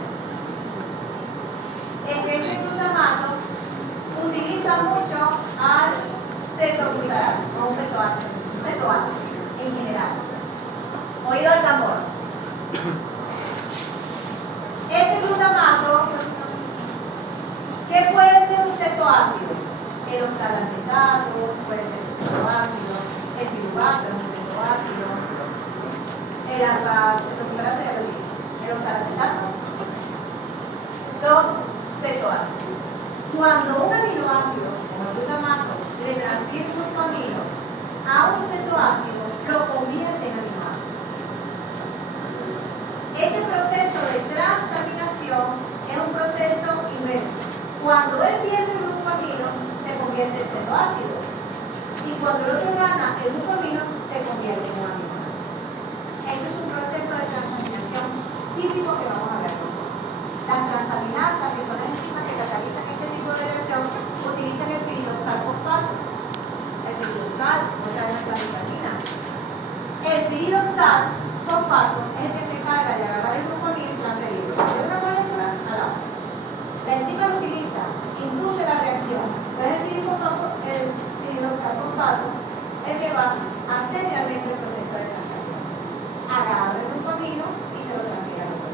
es que este glutamato utiliza mucho al cetoglutarato o cetoácido en general. Oído al tambor. Ese glutamato, ¿qué puede ser un cetoácido? El oxalacetato, puede ser un cetoácido, el piruvato es un cetoácido, el alfa-cetoglutarato, ya lo dije, el oxalacetato, son cetoácidos. Cuando un aminoácido, como el glutamato, le transfiere glutaminos a un cetoácido, lo convierte en aminoácido. Ese proceso de transaminación es un proceso inverso. Cuando él pierde el glutamino, se convierte en cetoácido. Y cuando el otro gana el glutamino, se convierte en aminoácido. Esto es un proceso de transaminación típico que vamos a ver nosotros. Las transaminasas, que son las enzimas que catalizan este tipo de reacción, utilizan el piridoxal fosfato. El piridoxal, otra de las vitaminas. El piridoxal fosfato es el que se encarga de agarrar el glutamino y transferirlo de una molécula a la otra. La enzima lo utiliza, induce la reacción, pero es el piridoxal fosfato el que va a hacer realmente el proceso de transaminación. Agarra el glutamino y se lo transfiere al otro.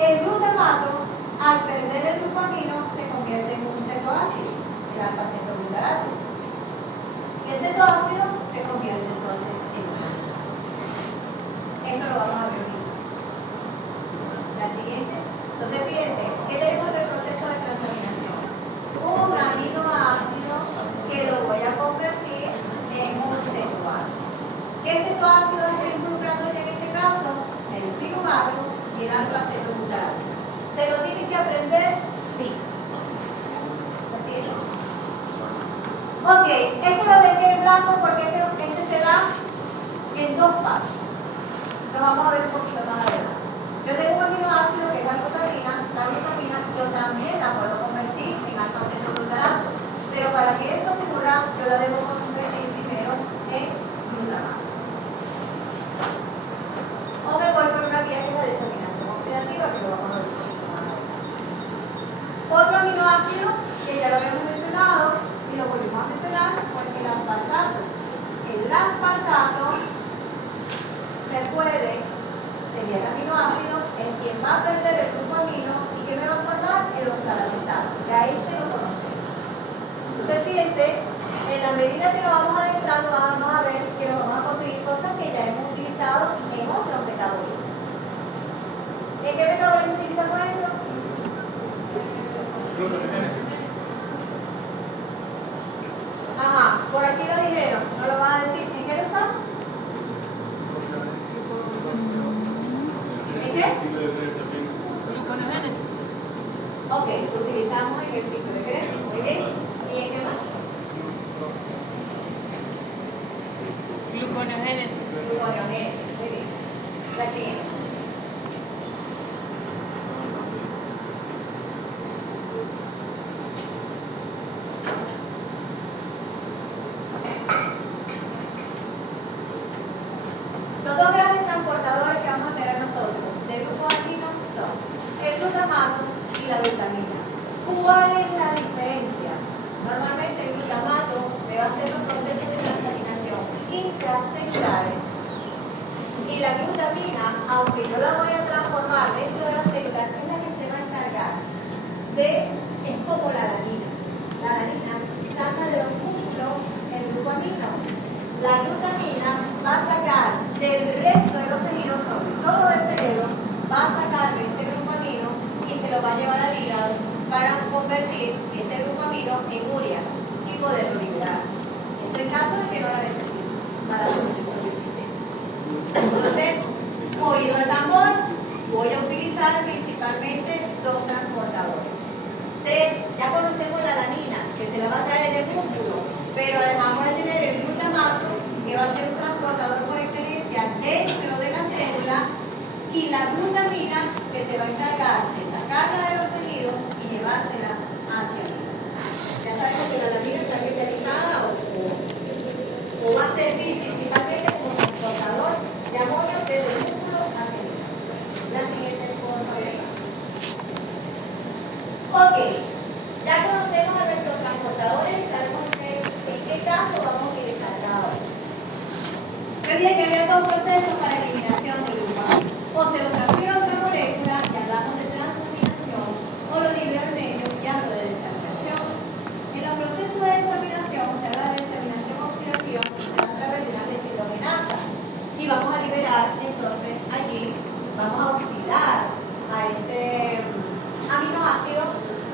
El glutamato, al perder el glutамino, se convierte en un cetoácido, el alfa-cetoglutarato. Y el cetoácido se convierte entonces en un aminoácido. Esto lo vamos a ver ahorita. La siguiente. Entonces fíjense, ¿qué tenemos del proceso de transaminación? Un aminoácido que lo voy a convertir en un cetoácido. ¿Qué cetoácido está involucrando en este caso? El piruvato y el alfa-cetoglutarato. ¿Se lo tienen que aprender? Sí. ¿Así es? Ok, esto lo dejé en blanco porque este se da en dos pasos. Lo vamos a ver un poquito más adelante. Yo tengo un aminoácido que es la glutamina, yo también la puedo convertir en alfa-cetoglutarato. Pero para que esto ocurra, yo la debo convertir primero en glutamato. O me voy por una vía que es la desaminación oxidativa, que lo vamos a ver. Otro aminoácido que ya lo habíamos mencionado y lo volvemos a mencionar fue el aspartato. El aspartato, recuerde, sería el aminoácido en quien va a perder el glutамino y que me va a formar el oxalacetato. Ya este lo conocemos. Entonces fíjense, en la medida que lo vamos adentrando vamos a ver que nos vamos a conseguir cosas que ya hemos utilizado en otros metabolismos. ¿En qué metabolismo utilizamos esto? Ajá, por aquí lo dijeron, no lo van a decir. ¿En qué lo usamos? ¿En qué? Gluconeogénesis. Ok, lo utilizamos en el ciclo de Krebs. Muy bien. ¿Y en qué más? Gluconeogénesis. Gluconeogénesis. Muy bien. La siguiente. Los dos grandes transportadores que vamos a tener nosotros de grupos alquinos son el glutamato y la glutamina. ¿Cuál es la diferencia? Normalmente el glutamato me va a hacer los procesos de transaminación intracelulares y la glutamina, aunque yo la voy a transformar dentro de la célula, es la que se va a encargar de, es como la alanina. La alanina saca de los músculos el glutamino. La glutamina va a sacar del resto de los tejidos, sobre todo del cerebro, va a sacar ese glutamino y se lo va a llevar al hígado para convertir ese glutamino en urea y poderlo liberar. Eso en caso de que no la necesite para el proceso biosistémico. Entonces, oído al tambor, voy a utilizar principalmente dos transportadores. Tres, ya conocemos la alanina, que se la va a traer del músculo, pero además voy a tener el glutamato, que va a ser un transportador por excelencia la glutamina que se va a encargar de sacarla de los tejidos y llevársela hacia arriba. Ya sabemos que la lamina está especializada o va a servir principalmente como transportador de amonio desde el músculo hacia arriba. La siguiente forma es. Ok, ya conocemos a nuestros transportadores y sabemos en qué caso vamos a utilizar cada uno. Yo dije que había dos procesos para eliminación del glutamato. O se lo transfiero a otra molécula, y hablamos de transaminación, o lo libero al medio, y hablo de desaminación. En los procesos de desaminación se habla de desaminación oxidativa, que se da a través de una deshidrogenasa. Y vamos a liberar, entonces, allí, vamos a oxidar a ese aminoácido,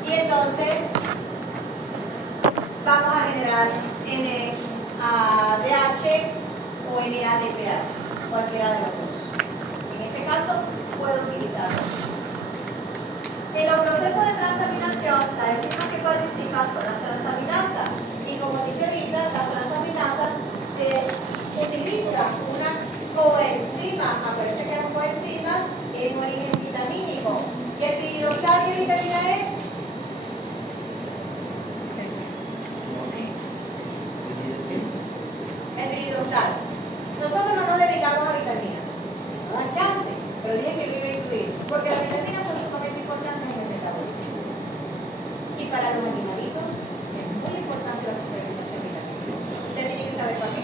y entonces vamos a generar NADH o NADPH, cualquiera de los dos. En ese caso, puedo utilizarlo. En los procesos de transaminación, las enzimas que participan son las transaminasas. Y como dije ahorita, las transaminasas se utiliza una coenzima, acuérdense que eran coenzimas en origen vitamínico. ¿Y el piridosal qué vitamina es? El piridosal. Nosotros no nos dedicamos a vitaminas, no hay chance, pero dije que lo iba a incluir, porque las vitaminas son sumamente importantes en el metabolismo. Y para los animalitos es muy importante la suplementación vitamínica. Usted tiene que saber para qué.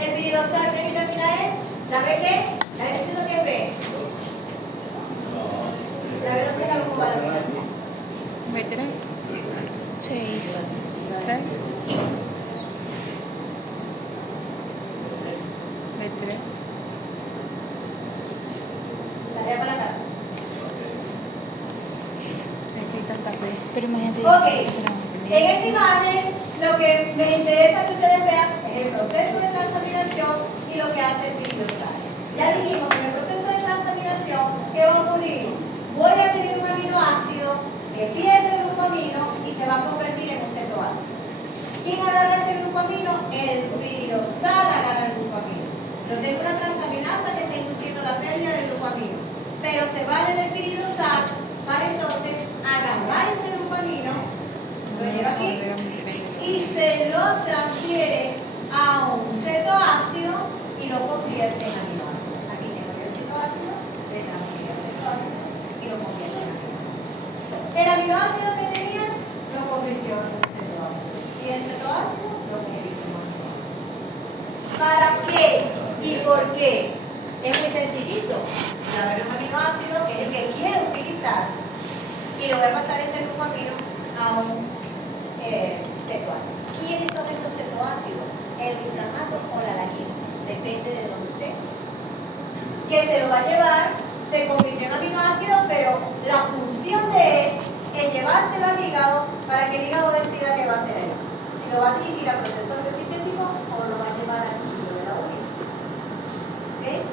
El piridosal, ¿qué vitamina es? ¿La B qué? ¿La B diciendo que es B? La B12 es la glucosa de la vitamina. B3, 6, 6, B3. Tarea para la casa. Aquí está el papel. Pero imagínate. Ok, en esta imagen lo que me interesa que ustedes vean es el proceso de transaminación y lo que hace el piridosal. Ya dijimos que en el proceso de transaminación, ¿qué va a ocurrir? Voy a tener un aminoácido que pierde el grupamino y se va a convertir en un cetoácido. ¿Quién agarra este grupamino? El piridosal agarra el grupamino. Yo tengo una transaminasa que está induciendo la pérdida del grupamino, pero se vale del piridosal para entonces agarrar ese grupamino, lo lleva aquí y se lo transfiere a un cetoácido y lo convierte en aminoácido. Aquí tengo el cetoácido, le transfiero el cetoácido y lo convierte en aminoácido. El aminoácido que tenía lo convirtió en un cetoácido y el cetoácido lo convirtió en un aminoácido. ¿Para qué y por qué? Es muy sencillito. Voy a ver un aminoácido que es el que quiero utilizar y le voy a pasar ese grupamino a un cetoácido. ¿Quiénes son estos cetoácidos? El glutamato o la alanina, depende de donde esté. Que se lo va a llevar, se convirtió en aminoácido, pero la función de él es llevárselo al hígado para que el hígado decida qué va a hacer él. Si lo va a dirigir a procesos biosintéticos o lo va a llevar al ciclo de la orina. ¿Ok?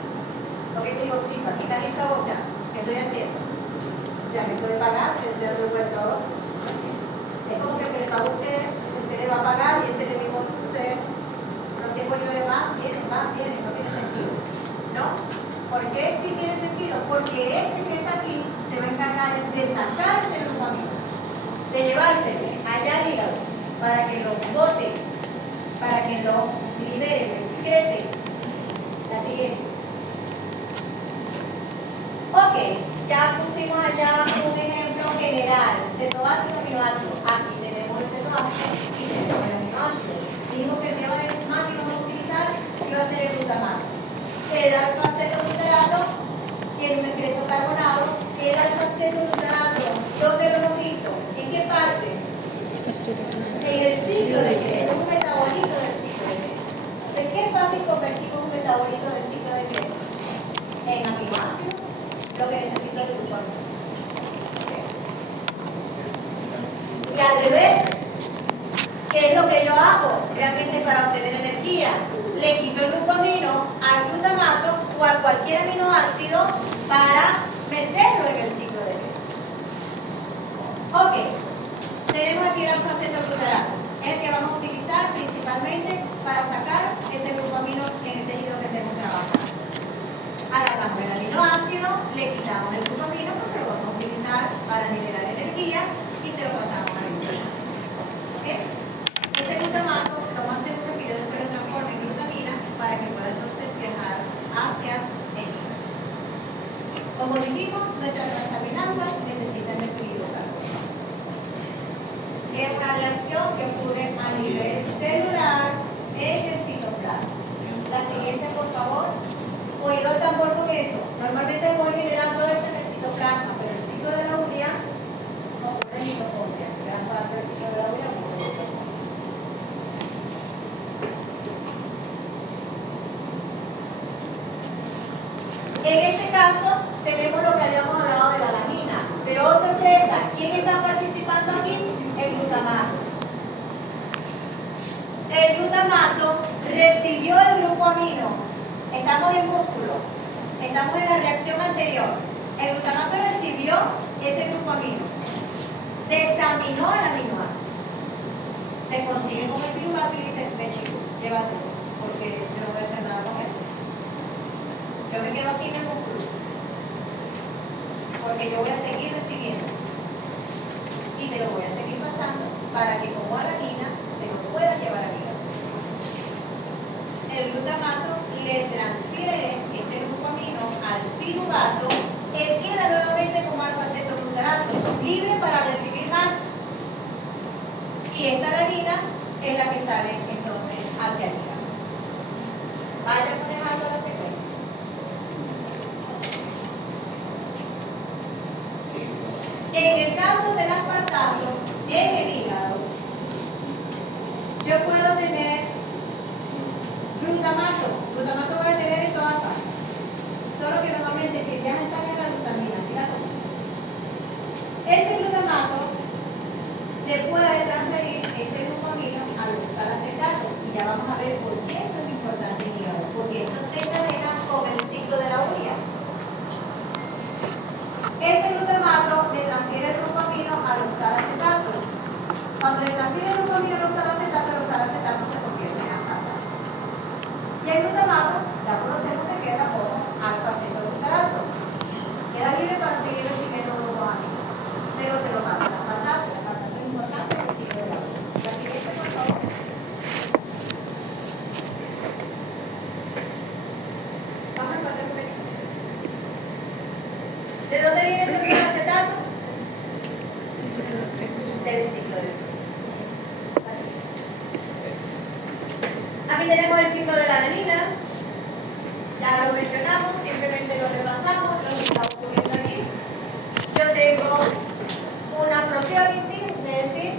Lo que te digo, pipa, quitas esta bocha, ¿qué estoy haciendo? O sea, me estoy pagando, yo estoy dando vuelta a otro. Es como que le paga usted le va a pagar y ese le mismo, entonces, los 100 bolívares van, vienen, no tiene sentido. ¿No? ¿Por qué sí tiene sentido? Porque este que está aquí se va a encargar de sacar ese grupamino, de llevárselo allá al hígado, para que lo bote, para que lo libere, lo excrete. La siguiente. Ok, ya pusimos allá un ejemplo general, cetoácido, aminoácido. Aquí tenemos el cetoácido y tenemos el aminoácido. Dijimos que el tema del más que vamos a utilizar iba a ser el glutamato. El alfa-cetoglutarato tiene un excreto carbonado. El alfa-cetoglutarato, ¿dónde lo hemos visto? ¿En qué parte? En el ciclo de Krebs, un metabolito del ciclo de Krebs. Entonces, ¿qué fácil convertimos un metabolito del ciclo de Krebs? En aminoácido, lo que necesita el glutamato. ¿Okay? Y al revés, ¿qué es lo que yo hago realmente para obtener energía? Le quito el glucamino al glutamato o a cualquier aminoácido para meterlo en el ciclo de Krebs. Ok, tenemos aquí el alfa-cetoglutarato, es el que vamos a utilizar principalmente para sacar ese glutamino en el tejido que estemos trabajando. una reacción que ocurre a nivel celular en el citoplasma. La siguiente, por favor. Oído al tambor con eso. Normalmente voy generando esto en el citoplasma, pero el ciclo de la urea no ocurre en mitocondria. Gran parte del ciclo de la urea ocurre en mitocondria. En este caso, tenemos lo que habíamos hablado de la alanina. Pero, oh sorpresa, ¿quién está participando aquí? El glutamato. El glutamato recibió el grupo amino. Estamos en músculo. Estamos en la reacción anterior. El glutamato recibió ese grupo amino. Desaminó el aminoácido. Se consigue con el piruvato y dice, ven chico, llévatelo, porque yo no voy a hacer nada con él. Yo me quedo aquí en el músculo, porque yo voy a seguir recibiendo y te lo voy a seguir pasando para que como alanina te lo puedas llevar al hígado. El glutamato le transfiere ese grupo amino al piruvato, él queda nuevamente como alfa-cetoglutarato, libre para recibir más. Y esta alanina es la que sale entonces hacia el hígado. Vaya manejando la secuencia. En el caso del aspartato, en el hígado, yo puedo tener glutamato. Glutamato voy a tener en todas partes. Solo que normalmente quien viaja en sangre es la glutamina. Mira todo. Ese glutamato le puede transferir ese grupo amino al oxalacetato. Y ya vamos a ver por qué esto es importante en el hígado. Porque esto se encadena con el ciclo de la urea. Este glutamato le transfiere el grupo amino al oxalacetato. Cuando le transfiere el grupo amino al oxalacetato se convierte en aspartato. Y el glutamato, ya conocemos que queda como alfa-cetoglutarato. Queda libre para seguir recibiendo grupos amino. Pero se lo pasa al aspartato. El aspartato es importante en el ciclo de la urea. La siguiente, por favor. Vamos a encontrar un pequeño. ¿De dónde viene el oxalacetato? Del ciclo de así. Aquí tenemos el ciclo de la alanina. Ya lo mencionamos, simplemente lo repasamos, lo que está ocurriendo aquí. Yo tengo una proteólisis, es decir,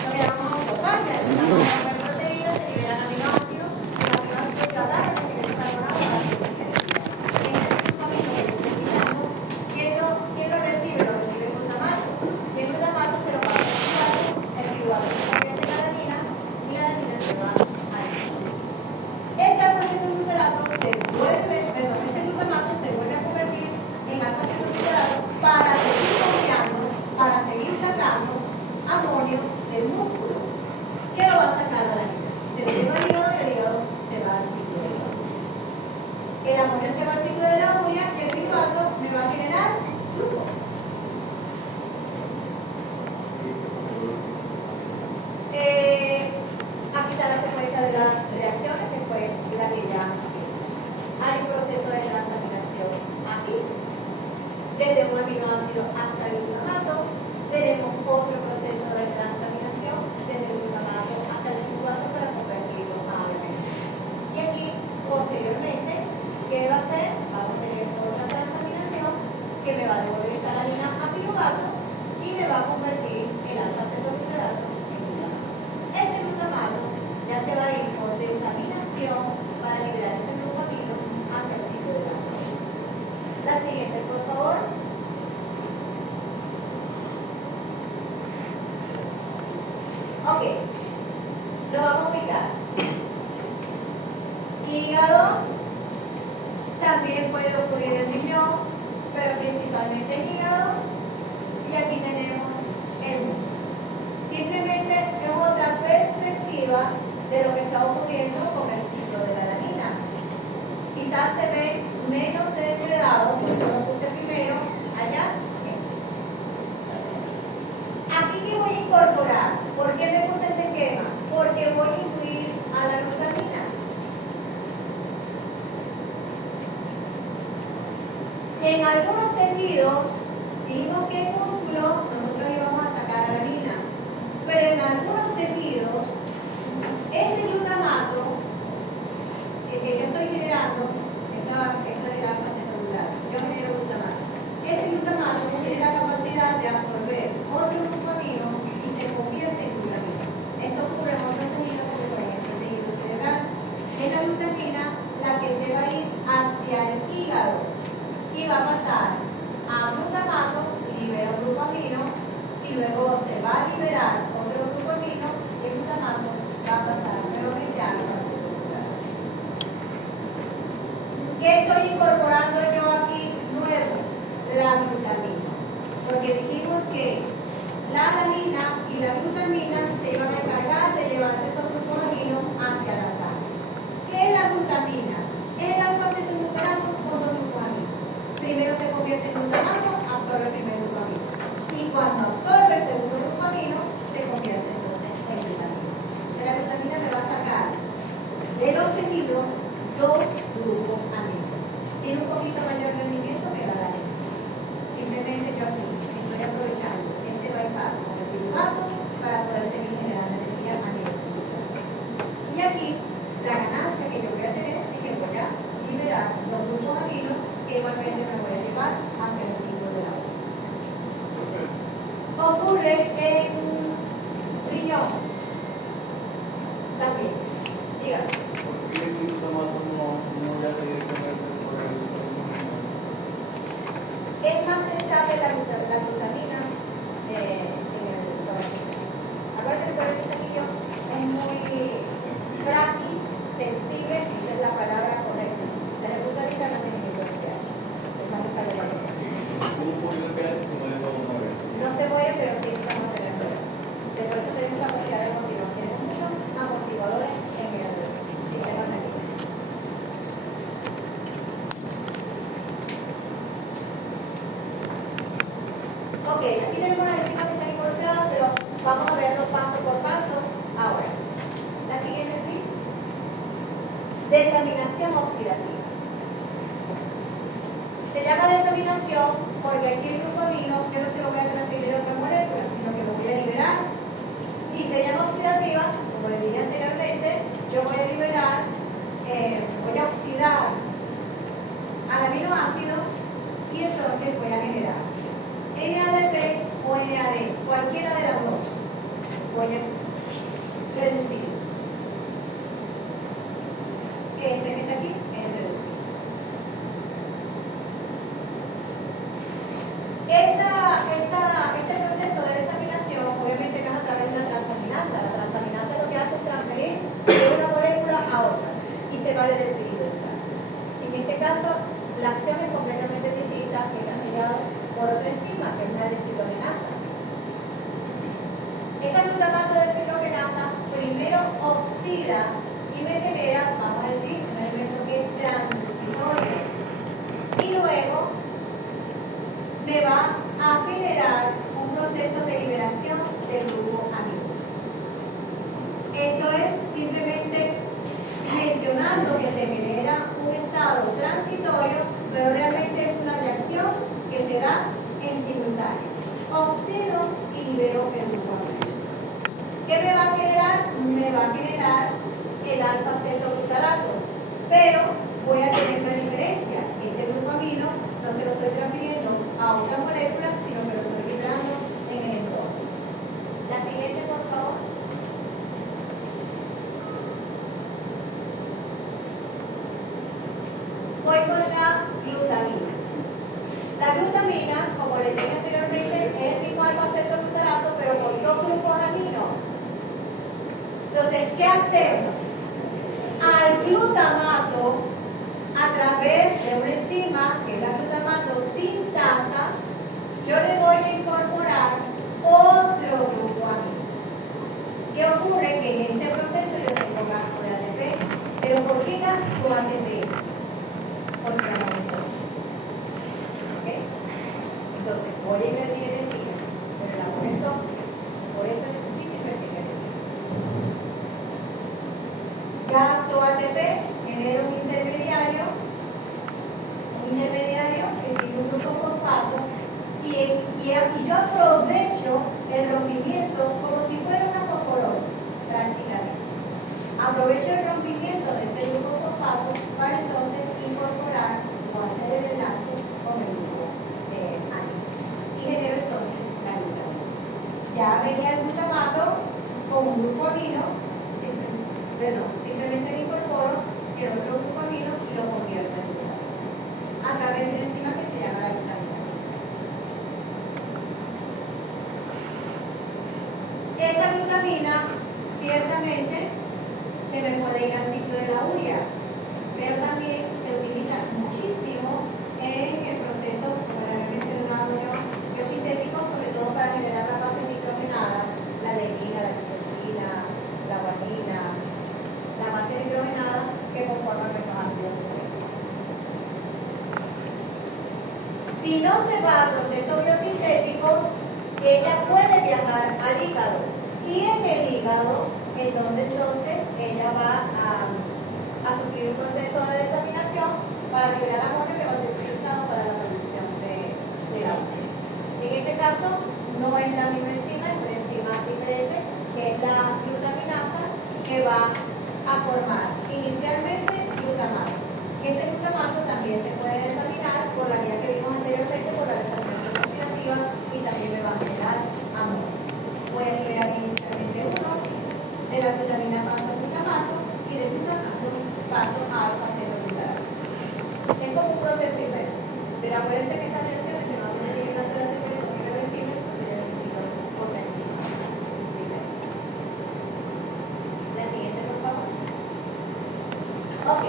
lo que llamamos autofagia. Estamos hablando de proteínas, se liberan aminoácidos, los aminoácidos tratados, se liberan carbonados para la síntesis. En este camino que estoy explicando, ¿quién lo recibe? Lo recibe el glutamato. Y el glutamato se lo pasa al piruvato se convierte en alanina y la alanina se va a ese alfa-cetoglutarato ese glutamato se vuelve a convertir en alfa-cetoglutarato para seguir cambiando, para seguir sacando amonio del músculo. ¿Qué lo va a sacar de la alanina? Se lo lleva al hígado y el hígado se va al ciclo de la urea. El amonio se va al ciclo de la urea y el piruvato me va a generar glucosa. Aquí está la secuencia de las reacciones que fue la que ya vimos. Hay un proceso de transaminación aquí, desde un aminoácido hasta el glutamato. Tenemos otro proceso de transaminación desde el glutamato hasta el piruvato para convertirlo a ADN. Y aquí, posteriormente, ¿qué va a hacer? Vamos a tener otra transaminación que me va a devolver esta alanina a piruvato y me va a convertir el alfa-cetoglutarato en glutamato. Este glutamato ya se va a ir por desaminación para liberar ese grupo amino hacia el ciclo de la urea. La siguiente, por favor. Ok, lo vamos a ubicar. Hígado, también puede ocurrir en riñón, pero principalmente en hígado. Y aquí tenemos el músculo. Simplemente es otra perspectiva de lo que está ocurriendo con el ciclo de la alanina. Quizás se ve menos enredado, por eso lo puse primero, allá. Aquí que voy a incorporar, ¿por qué me gusta este esquema? Porque voy a incluir a la glutamina. En algunos tejidos, dijimos que en músculo nosotros íbamos a sacar alanina, pero en luego se va a liberar otro glucamino y el glutamato va a pasar nuevamente a la fase muscular. ¿Qué estoy incorporando yo aquí nuevo? La glutamina. Porque dijimos que la alanina y la glutamina se iban a encargar de llevarse esos glucóminos hacia la sangre. ¿Qué es la glutamina? Es el alfa-cetoglutamato con dos glucóminos. Primero se convierte en glutamato, absorbe el primer glucómino. Y cuando absorbe el segundo glucómino, se convierte entonces en glutamina. O sea, la glutamina me va a sacar de los tejidos dos glucóminos. Tiene un poquito mayor rendimiento que la alanina. Simplemente yo aquí estoy aprovechando este bypass con el piruvato para poder seguir generando energía a nivel muscular. Y aquí la ganancia que yo voy a tener es que voy a liberar los glucóminos que igualmente me voy a llevar hacia el ciclo de la vida. Ocurre en riñón también. Dígame. ¿Por qué el glutamato no ya directamente por el glutamato? Es más estable la glutamina en el organismo. Acuérdate que por el saquillo es muy frágil, sensible, esa es la palabra correcta. La glutamina no tiene ningún pH. Es más estable la glutamina. ¿Cómo puede el pH se mueve todo una vez? No se muere, pero sí estamos en el cuerpo. Por eso tenemos la capacidad de motivar. Tenemos muchos amortiguadores en el sistema sanguíneo. Ok, aquí tenemos las enzimas que están involucradas, pero vamos a verlo paso por paso ahora. La siguiente, please. Desaminación oxidativa. Se llama desaminación porque aquí el glucamino yo no se lo voy a transferir a otra molécula, sino que lo voy a liberar. Y se llama oxidativa, como le dije anteriormente, yo voy a liberar, voy a oxidar al aminoácido y entonces voy a generar NADP o NAD, cualquiera de las dos. Voy a reducir. Este que está aquí es reducir. Este proceso de desaminación obviamente no es a través de la transaminasa. La transaminasa lo que hace es transferir de una molécula a otra y se vale del tejido de sangre. En este caso, la acción es completamente distinta que la mediada por otra enzima, que es la deshidrogenasa. Esta glutamato de deshidrogenasa primero oxida y me genera, vamos a decir, un elemento que es transitorio. Y luego me va a generar un proceso de liberación del glucoamino. Esto es simplemente mencionando que se genera un estado transitorio, pero realmente es una reacción que se da en simultáneo. Oxido y libero el glucóamino. ¿Qué me va a generar? Me va a generar el alfa-cetoglutarato, pero voy a tener una diferencia. Ese glucóamino no se lo estoy transfiriendo a otra molécula, sino que lo estoy liberando en el entorno. La siguiente, por favor. Voy con la glutamina. La glutamina, como les dije anteriormente, es el mismo alfa-cetoglutarato, pero con dos grupos aminos. Entonces, ¿qué hacemos? Al glutamato, a través de una enzima, que es la glutamato sintasa, yo le voy a incorporar otro grupo amino. ¿Qué ocurre? Que en este proceso yo tengo gasto de ATP. ¿Pero por qué gasto ATP? Porque aumento. ¿Ok? Entonces, voy a invertir energía, pero la voy entonces. Por eso necesito invertir energía. Gasto ATP, genero un intermediario que tiene un grupo fosfato y yo aprovecho el rompimiento como si fuera una fosforosis, prácticamente. Aprovecho el rompimiento de ese grupo fosfato para entonces incorporar o hacer el enlace con el grupo amino. Y genero entonces la glutamina. Ya venía el glutamato con un grupo amino, simplemente le incorporo el otro grupo amino y lo convierto en glutamina a través de una enzima que se llama la glutamina sintasa. glutamina ciertamente se me puede ir al ciclo de la urea, pero también se utiliza muchísimo en el proceso, como les mencioné, biosintético, sobre todo para generar la base nitrogenada, la adenina, la citosina, la guanina, la base nitrogenada que conforman nuestros ácidos nucleicos. Si no se va a procesos biosintéticos, ella puede viajar al hígado. Y en el hígado es donde entonces ella va a sufrir un proceso de desaminación para liberar amonio que va a ser utilizado para la producción de agua. En este caso, no es la misma enzima, es una enzima diferente, que es la glutaminasa, que va a formar inicialmente glutamato. Y este glutamato también se puede desaminar por la vía que vimos anteriormente, por la desaminación oxidativa, y también me va a generar amonio. Voy a liberar inicialmente uno, de la glutamina paso al glutamato, y del glutamato paso al acetoglutarato. Es como un proceso inverso. Pero acuérdense que estas reacciones que no tienen tanto de peso son irreversibles, entonces yo necesito otra enzima diferente. La siguiente, por favor. Ok.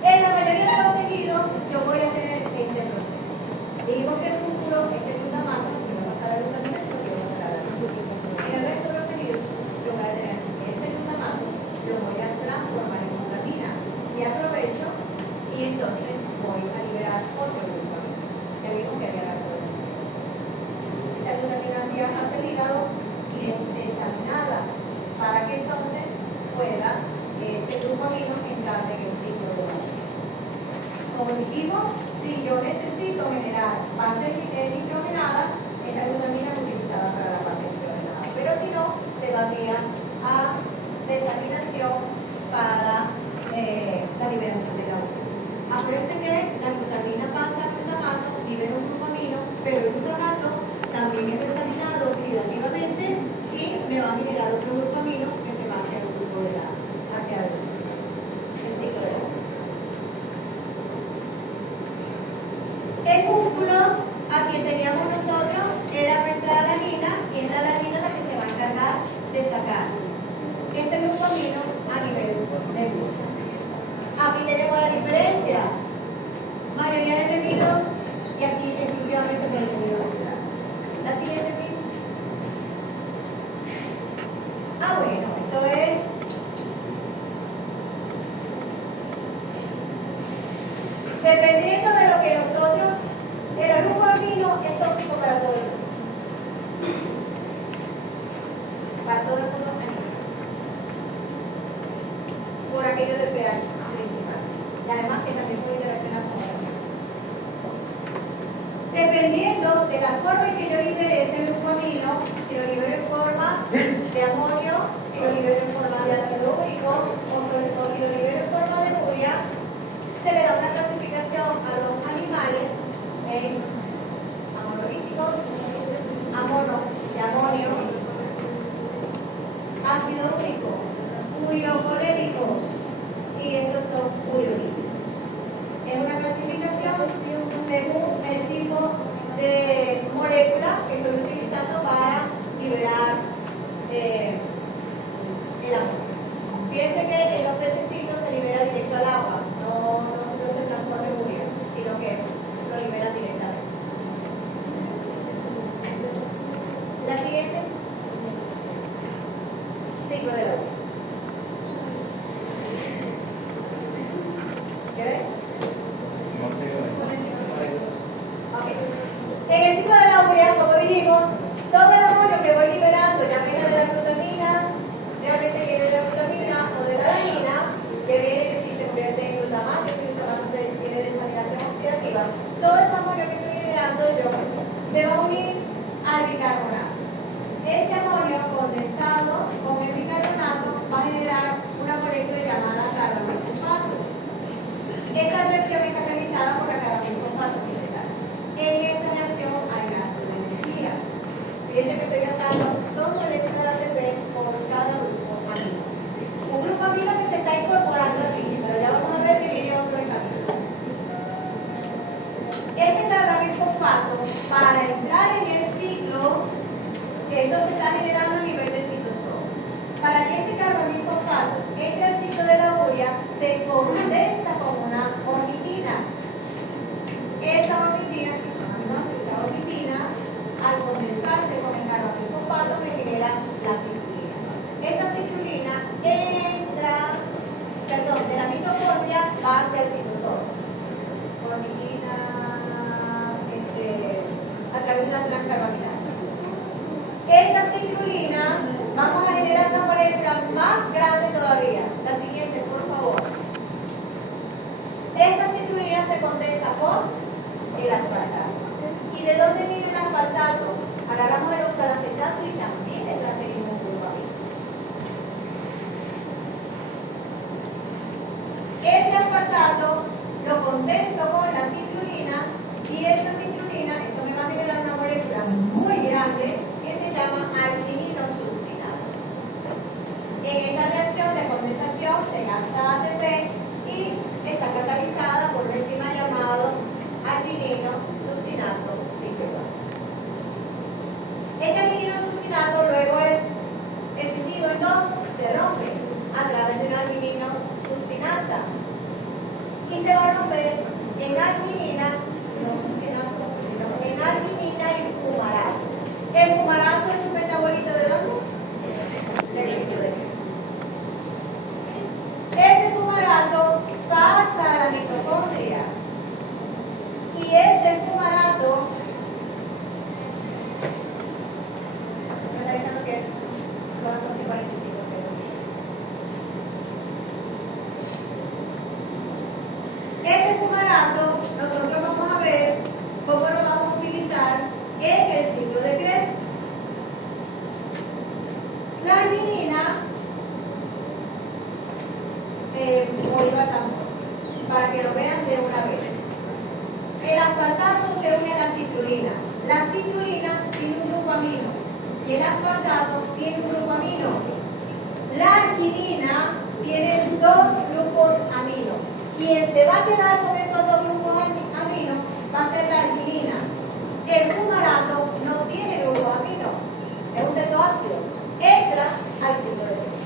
En la mayoría de los tejidos yo voy a tener este proceso. Dijimos que el músculo, este glutamato, que no va a pasar a la glutamina, sino que va a pasar a la glutamina. En el resto de los tejidos yo voy a tener ese glutamato, lo voy a transformar en glutamina y aprovecho y entonces voy a liberar otro glutamina. Ya vimos que había la glutamina. Esa glutamina viaja hacia el hígado y es desaminada para que entonces pueda ese glutamato entrar en el ciclo de la vida. Como dijimos, si yo necesito generar base nitrogenada, esa glutamina es utilizada para la base nitrogenada. Pero si no, se va vía a desaminación para la liberación de la urea. Acuérdense que la glutamina pasa al glutamato, libera un glutamino, pero el glutamato también es desaminado oxidativamente y me va a generar otro glutamino que se va hacia el grupo de hacia el ciclo de la urea. El músculo a quien teníamos nosotros era nuestra alanina, y es la alanina la que se va a encargar de sacar ese glutamino a nivel del músculo. Aquí tenemos la diferencia. Mayoría de tejidos y aquí exclusivamente con el tejido vascular. La siguiente, please. Bueno, esto es dependiendo de lo que nosotros, el grupo amino es tóxico para todo el mundo. Para todo el mundo por aquello del pH principal. Y además que también puede interaccionar con el amino. Dependiendo de la forma en que yo libere ese grupo amino, si lo libero en forma de amonio, si lo libero en forma de ácido úrico o si lo libero en forma de urea, se le da una clasificación a los animales en amonolíticos, amonio, ácido úrico, ureocoléricos, y estos son ureolíticos. Es una clasificación según el tipo de molécula que estoy utilizando para liberar el amonio. Fíjense que en los pececitos se libera directo al agua, no se transforma en urea, sino que lo libera directamente. La siguiente, ciclo de la urea. ¿Qué ves? Okay. En el ciclo de la urea, como dijimos, todo el amonio que voy liberando, ya venga de la glutamina, realmente viene de la glutamina o de la alanina, que viene que si se convierte en glutamato, si el glutamato tiene desaminación oxidativa, todo ese amonio que estoy liberando yo se va a unir al bicarbonato. Ese amonio condensado con el bicarbonato va a generar una molécula llamada carbonato fosfato. Esta reacción es catalizada por la carbonato fosfato sintetasa. En esta reacción hay gasto de energía. Fíjense que estoy gastando 2 moléculas de ATP por cada grupo amino. Un grupo amino que se está incorporando aquí, pero ya vamos a ver que viene otro en camino. Este carbonato fosfato, para entrar en el ciclo, Esto se está generando a nivel de citosol. Para que este carbamil fosfato entre al ciclo de la urea, se condensa con una ornitina. Esa ornitina, al condensarse con el carbamil fosfato, me genera la citrulina. Esta citrulina entra, de la mitocondria va hacia el citosol. Ornitina, a través de la transcarbamilasa. Esta citrulina, vamos a generar una molécula más grande todavía. La siguiente, por favor. Esta citrulina se condensa con el aspartato. ¿Y de dónde viene el aspartato? Agarramos el oxalacetato y también le transferimos un glutamato. Ese aspartato lo condenso con la citrulina y esa citrulina, eso me va a generar una molécula muy grande que se llama arginino succinado. En esta reacción de condensación se gasta ATP y está catalizada por un enzima llamado arginino succinato ciclohexano. Este arginino succinato luego es escindido en dos, se rompe a través de una arginino succinasa y se va a romper en arginina, no succinato, sino en arginina y fumarato. El fumarato es un metabolito ¿de dónde? Del ciclo de Krebs. Ese fumarato pasa a la mitocondria y ese fumarato, se me está diciendo que son las 11:45 segundos. Ese fumarato nosotros vamos a ver cómo lo vamos a utilizar en el ciclo de Krebs. La arginina, para que lo vean de una vez. El aspartato se une a la citrulina. La citrulina tiene un grupo amino y el aspartato tiene un grupo amino. La arginina tiene dos grupos amino. Quien se va a quedar con esos dos grupos amino va a ser la arginina. El fumarato no tiene grupo amino, es un cetoácido. Entra al ciclo de Krebs.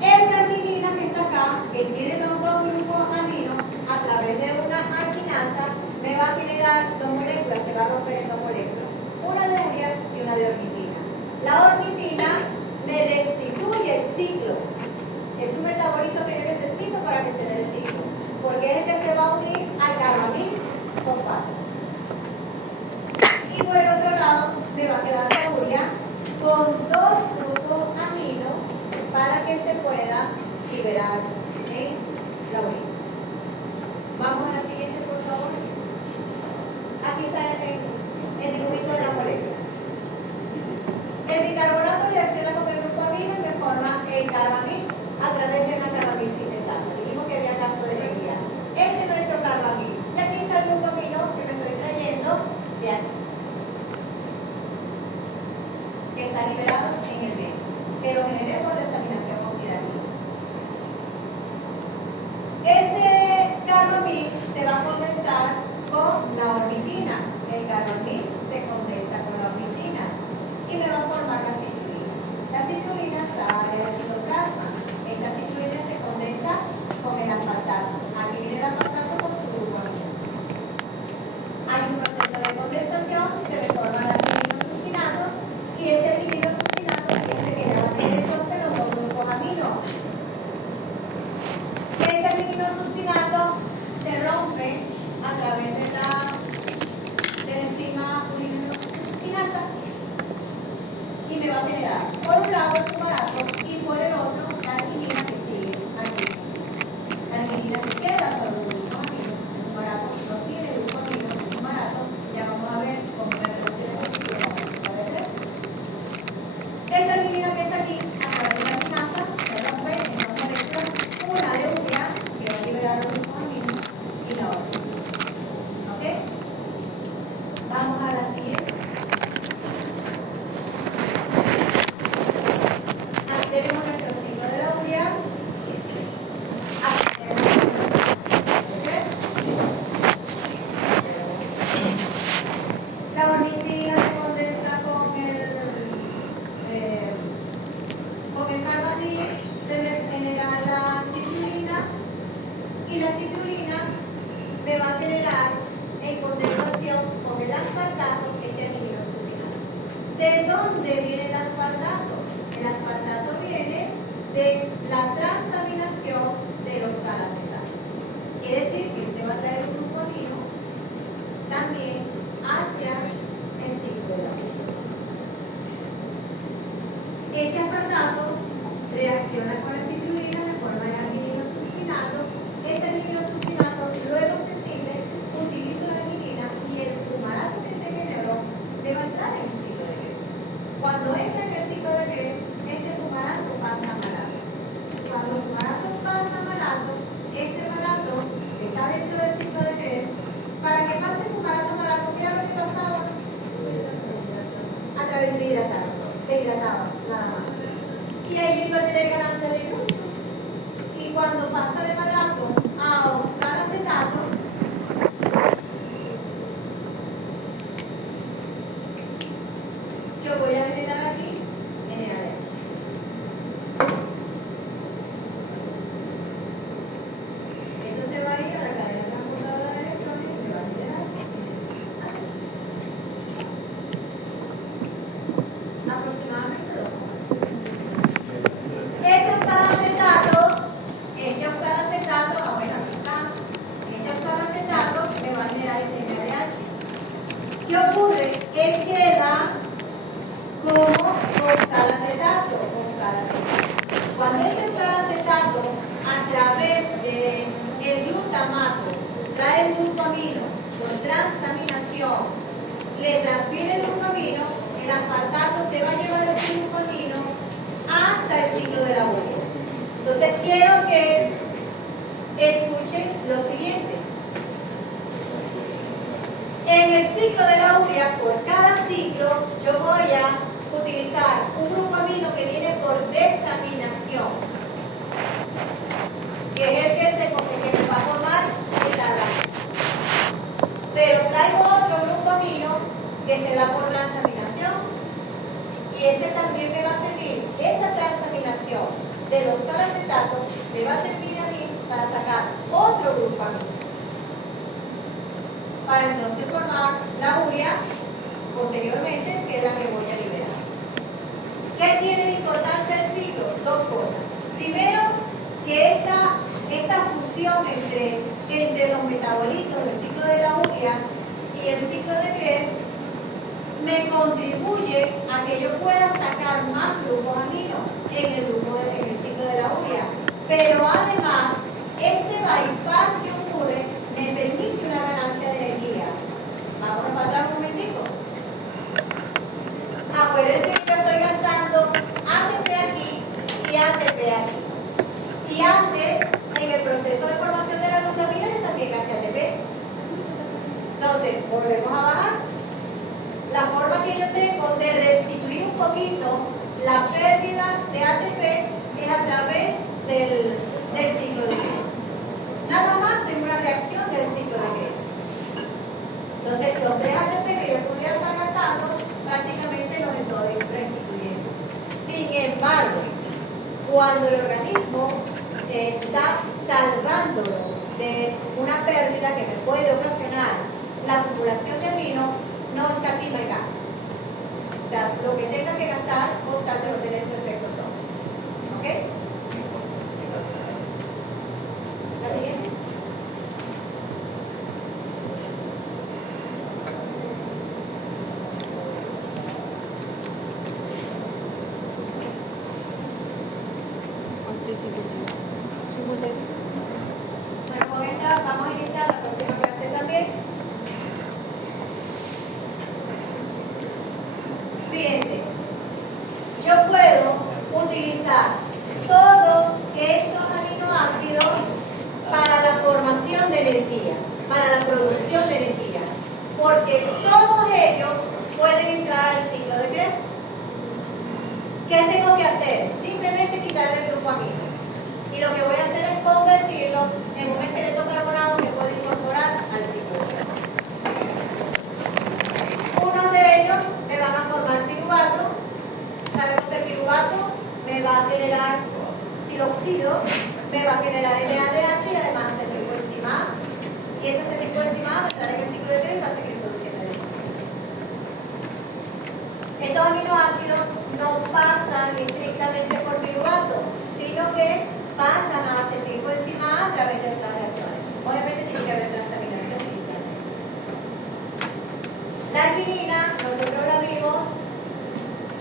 Esta arginina que está acá, que tiene los dos grupos amino, a través de una arginasa, me va a generar dos moléculas, se va a romper en dos moléculas. Una de urea y una de ornitina. La ornitina me restituye el ciclo. Es un metabolito que yo necesito para que se dé el ciclo, porque es el que se va a unir al carbamil fosfato. Y por el otro lado, me va a quedar la urea con dos grupos amino para que se pueda liberar en la orina. Vamos a la siguiente, por favor. Aquí está el dibujito de la molécula. El bicarbonato reacciona con el grupo amino y me forma el carbamil a través de una carbamil sintetasa. Dijimos que había gasto de energía. Este es nuestro carbamil. Y aquí está el grupo amino que me estoy trayendo de aquí, que está liberado en el medio, que lo generé por desaminación oxidativa. Ese carbamil se va a condensar con la ornitina. El carbamil se condensa con la ornitina y me va a formar la citrulina. La citrulina sale del citoplasma ¿De dónde viene el aspartato? El aspartato viene de la transaminación del oxalacetato. Quiere decir que se va a traer un grupo amino también hacia el ciclo de la urea. Este aspartato reacciona con la citrulina de forma de argininosuccinato. Ese argininosuccinato luego se sirve, utiliza la arginina y el fumarato que se generó debe entrar en el ciclo de Krebs. Cuando entra en el ciclo de Krebs, este fumarato pasa a malato. Cuando el fumarato pasa a malato, este malato que está dentro del ciclo de Krebs, para que pase el fumarato a malato, mira lo que pasaba a través de hidratación. Se hidrataba nada más. Y ahí iba a tener ganancia de hidrógeno. Y cuando pasa de malato a oxalacetato, yo voy a generar aquí NaDH. Esto se va a ir a la cadena transportadora de electrones y me va a generar aproximadamente 2,5. Ese oxalacetato, bueno, aquí está. Ese oxalacetato me va a generar ese NaDH. ¿Qué ocurre? Él queda como oxalacetato. Cuando ese oxalacetato, a través del glutamato, trae el glucamino por transaminación, le transfiere el glucamino, el aspartato se va a llevar ese glucamino hasta el ciclo de la urea. Entonces quiero que escuchen lo siguiente. En el ciclo de la urea, por cada ciclo, yo voy a utilizar un grupo amino que viene por desaminación, que es el que me va a formar el laranja. Pero traigo otro grupo amino que se da por transaminación, y ese también me va a servir. Esa transaminación del oxalacetato me va a servir a mí para sacar otro grupo amino, para entonces formar la urea posteriormente, que es la que voy a liberar. ¿Qué tiene de importancia el ciclo? Dos cosas. Primero, que esta fusión entre los metabolitos del ciclo de la urea y el ciclo de Krebs me contribuye a que yo pueda sacar más grupos aminos en el ciclo de la urea. Pero además, este bypass que ocurre me permite una ganancia de energía. Vámonos para atrás un momentito. Acuérdense que yo estoy gastando ATP aquí y ATP aquí. Y antes, en el proceso de formación de la glutamina, yo también gasté ATP. Entonces, volvemos a bajar. La forma que yo tengo de restituir un poquito la pérdida de ATP es a través del ciclo de Krebs. Nada más en una reacción del ciclo de Krebs. Entonces, los 3 ATP que yo pudiera estar gastando, prácticamente los estoy restituyendo. Sin embargo, cuando el organismo está salvándolo de una pérdida que me puede ocasionar la acumulación de amino, no escatima el gasto. O sea, lo que tenga que gastar, con tal de no tener tu efecto tóxico. ¿Ok? ¿La siguiente? Bueno, con esta vamos a iniciar la próxima clase también. Fíjense, yo puedo utilizar todos estos aminoácidos para la formación de energía, para la producción de energía, porque todos ellos pueden entrar al ciclo de Krebs. ¿Qué tengo que hacer? Simplemente quitarle el grupo amino. Y lo que voy a hacer es convertirlo en un esqueleto carbonado que puedo incorporar al ciclo de Krebs. Unos de ellos me van a formar piruvato. Sabemos que el piruvato me va a generar siloxido, me va a generar NADH y además acetilcoenzima A. Y ese acetilcoenzima A va a entrar en el ciclo de Krebs y va a seguir produciendo energía. Estos La arginina, nosotros la vimos,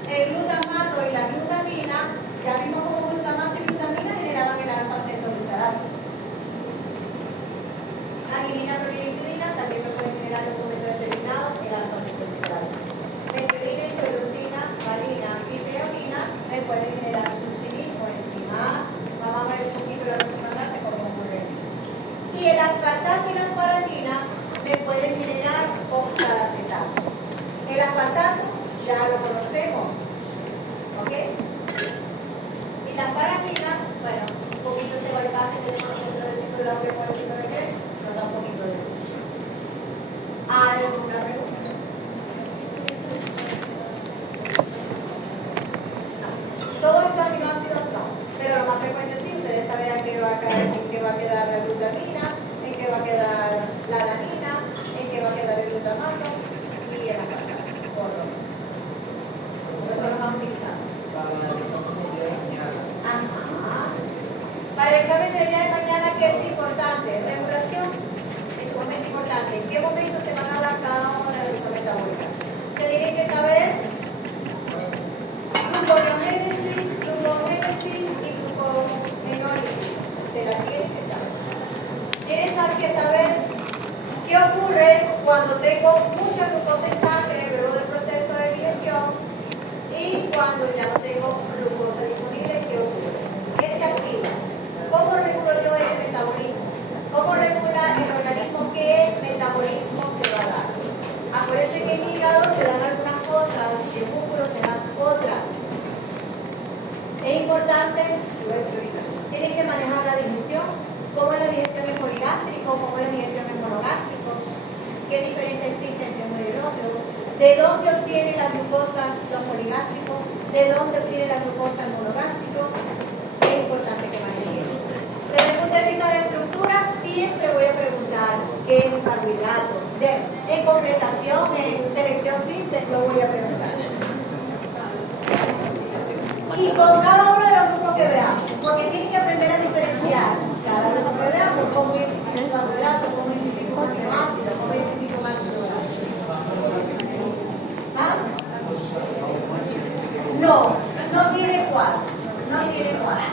el glutamato y la glutamina, ya vimos como glutamato y glutamina generaban el alfa-acetoglutarate. Arginina, prolinipidina también me pueden generar en un momento determinado el alfa-acetoglutarate. Metionina, isoleucina, valina y treonina me pueden generar succinil o enzima. Vamos a ver un poquito la próxima clase cómo ocurre. Y el aspartato y la asparagina me pueden generar oxalacetato. El aspartato ya lo conocemos, ¿ok? Y la asparagina, bueno, un poquito ese bypass que tenemos nosotros del ciclo de la por el ciclo de Krebs, nos da un poquito de luz. ¿Alguna pregunta? Todos los aminoácidos no, pero lo más frecuente sí, ustedes saben en qué va a quedar la glutamina, en qué va a quedar la alanina, en qué va a quedar el glutamato y el aspartato. Eso lo vamos a utilizar. Ajá. Para el examen del día de mañana, ¿qué es importante? Regulación es sumamente importante. ¿En qué momento se van a dar cada una de las glucometabólicas? Se tienen que saber gluconeogénesis y gluconeólisis. Se la tienen que saber. Tienen que saber qué ocurre cuando tengo mucha glucosa en sangre luego del proceso de digestión y cuando ya no tengo glucosa disponible, ¿qué ocurre? ¿Qué se activa? ¿Cómo regulo yo ese metabolismo? ¿Cómo regula el organismo qué metabolismo se va a dar? Acuérdense que en el hígado se dan algunas cosas y en el músculo se dan otras. Es importante, tienen que manejar la digestión, cómo la digestión es poligástrico, cómo la digestión es monogástrico, qué diferencia existe entre uno y el otro, de dónde obtiene la glucosa los poligástricos, de dónde obtiene la glucosa el monogástrico. Es importante que manejen eso. Desde el punto de vista de estructura, siempre voy a preguntar qué es un carbohidrato. En completación, en selección simple, lo voy a preguntar. Y con cada uno de los grupos que veamos, porque tienen que aprender a diferenciar cada grupo que veamos, cómo identifico un carbohidrato, cómo identifico un aminoácido, cómo identifico un macrohidrato. ¿Ah? No tiene cuadro. No tiene cuadro.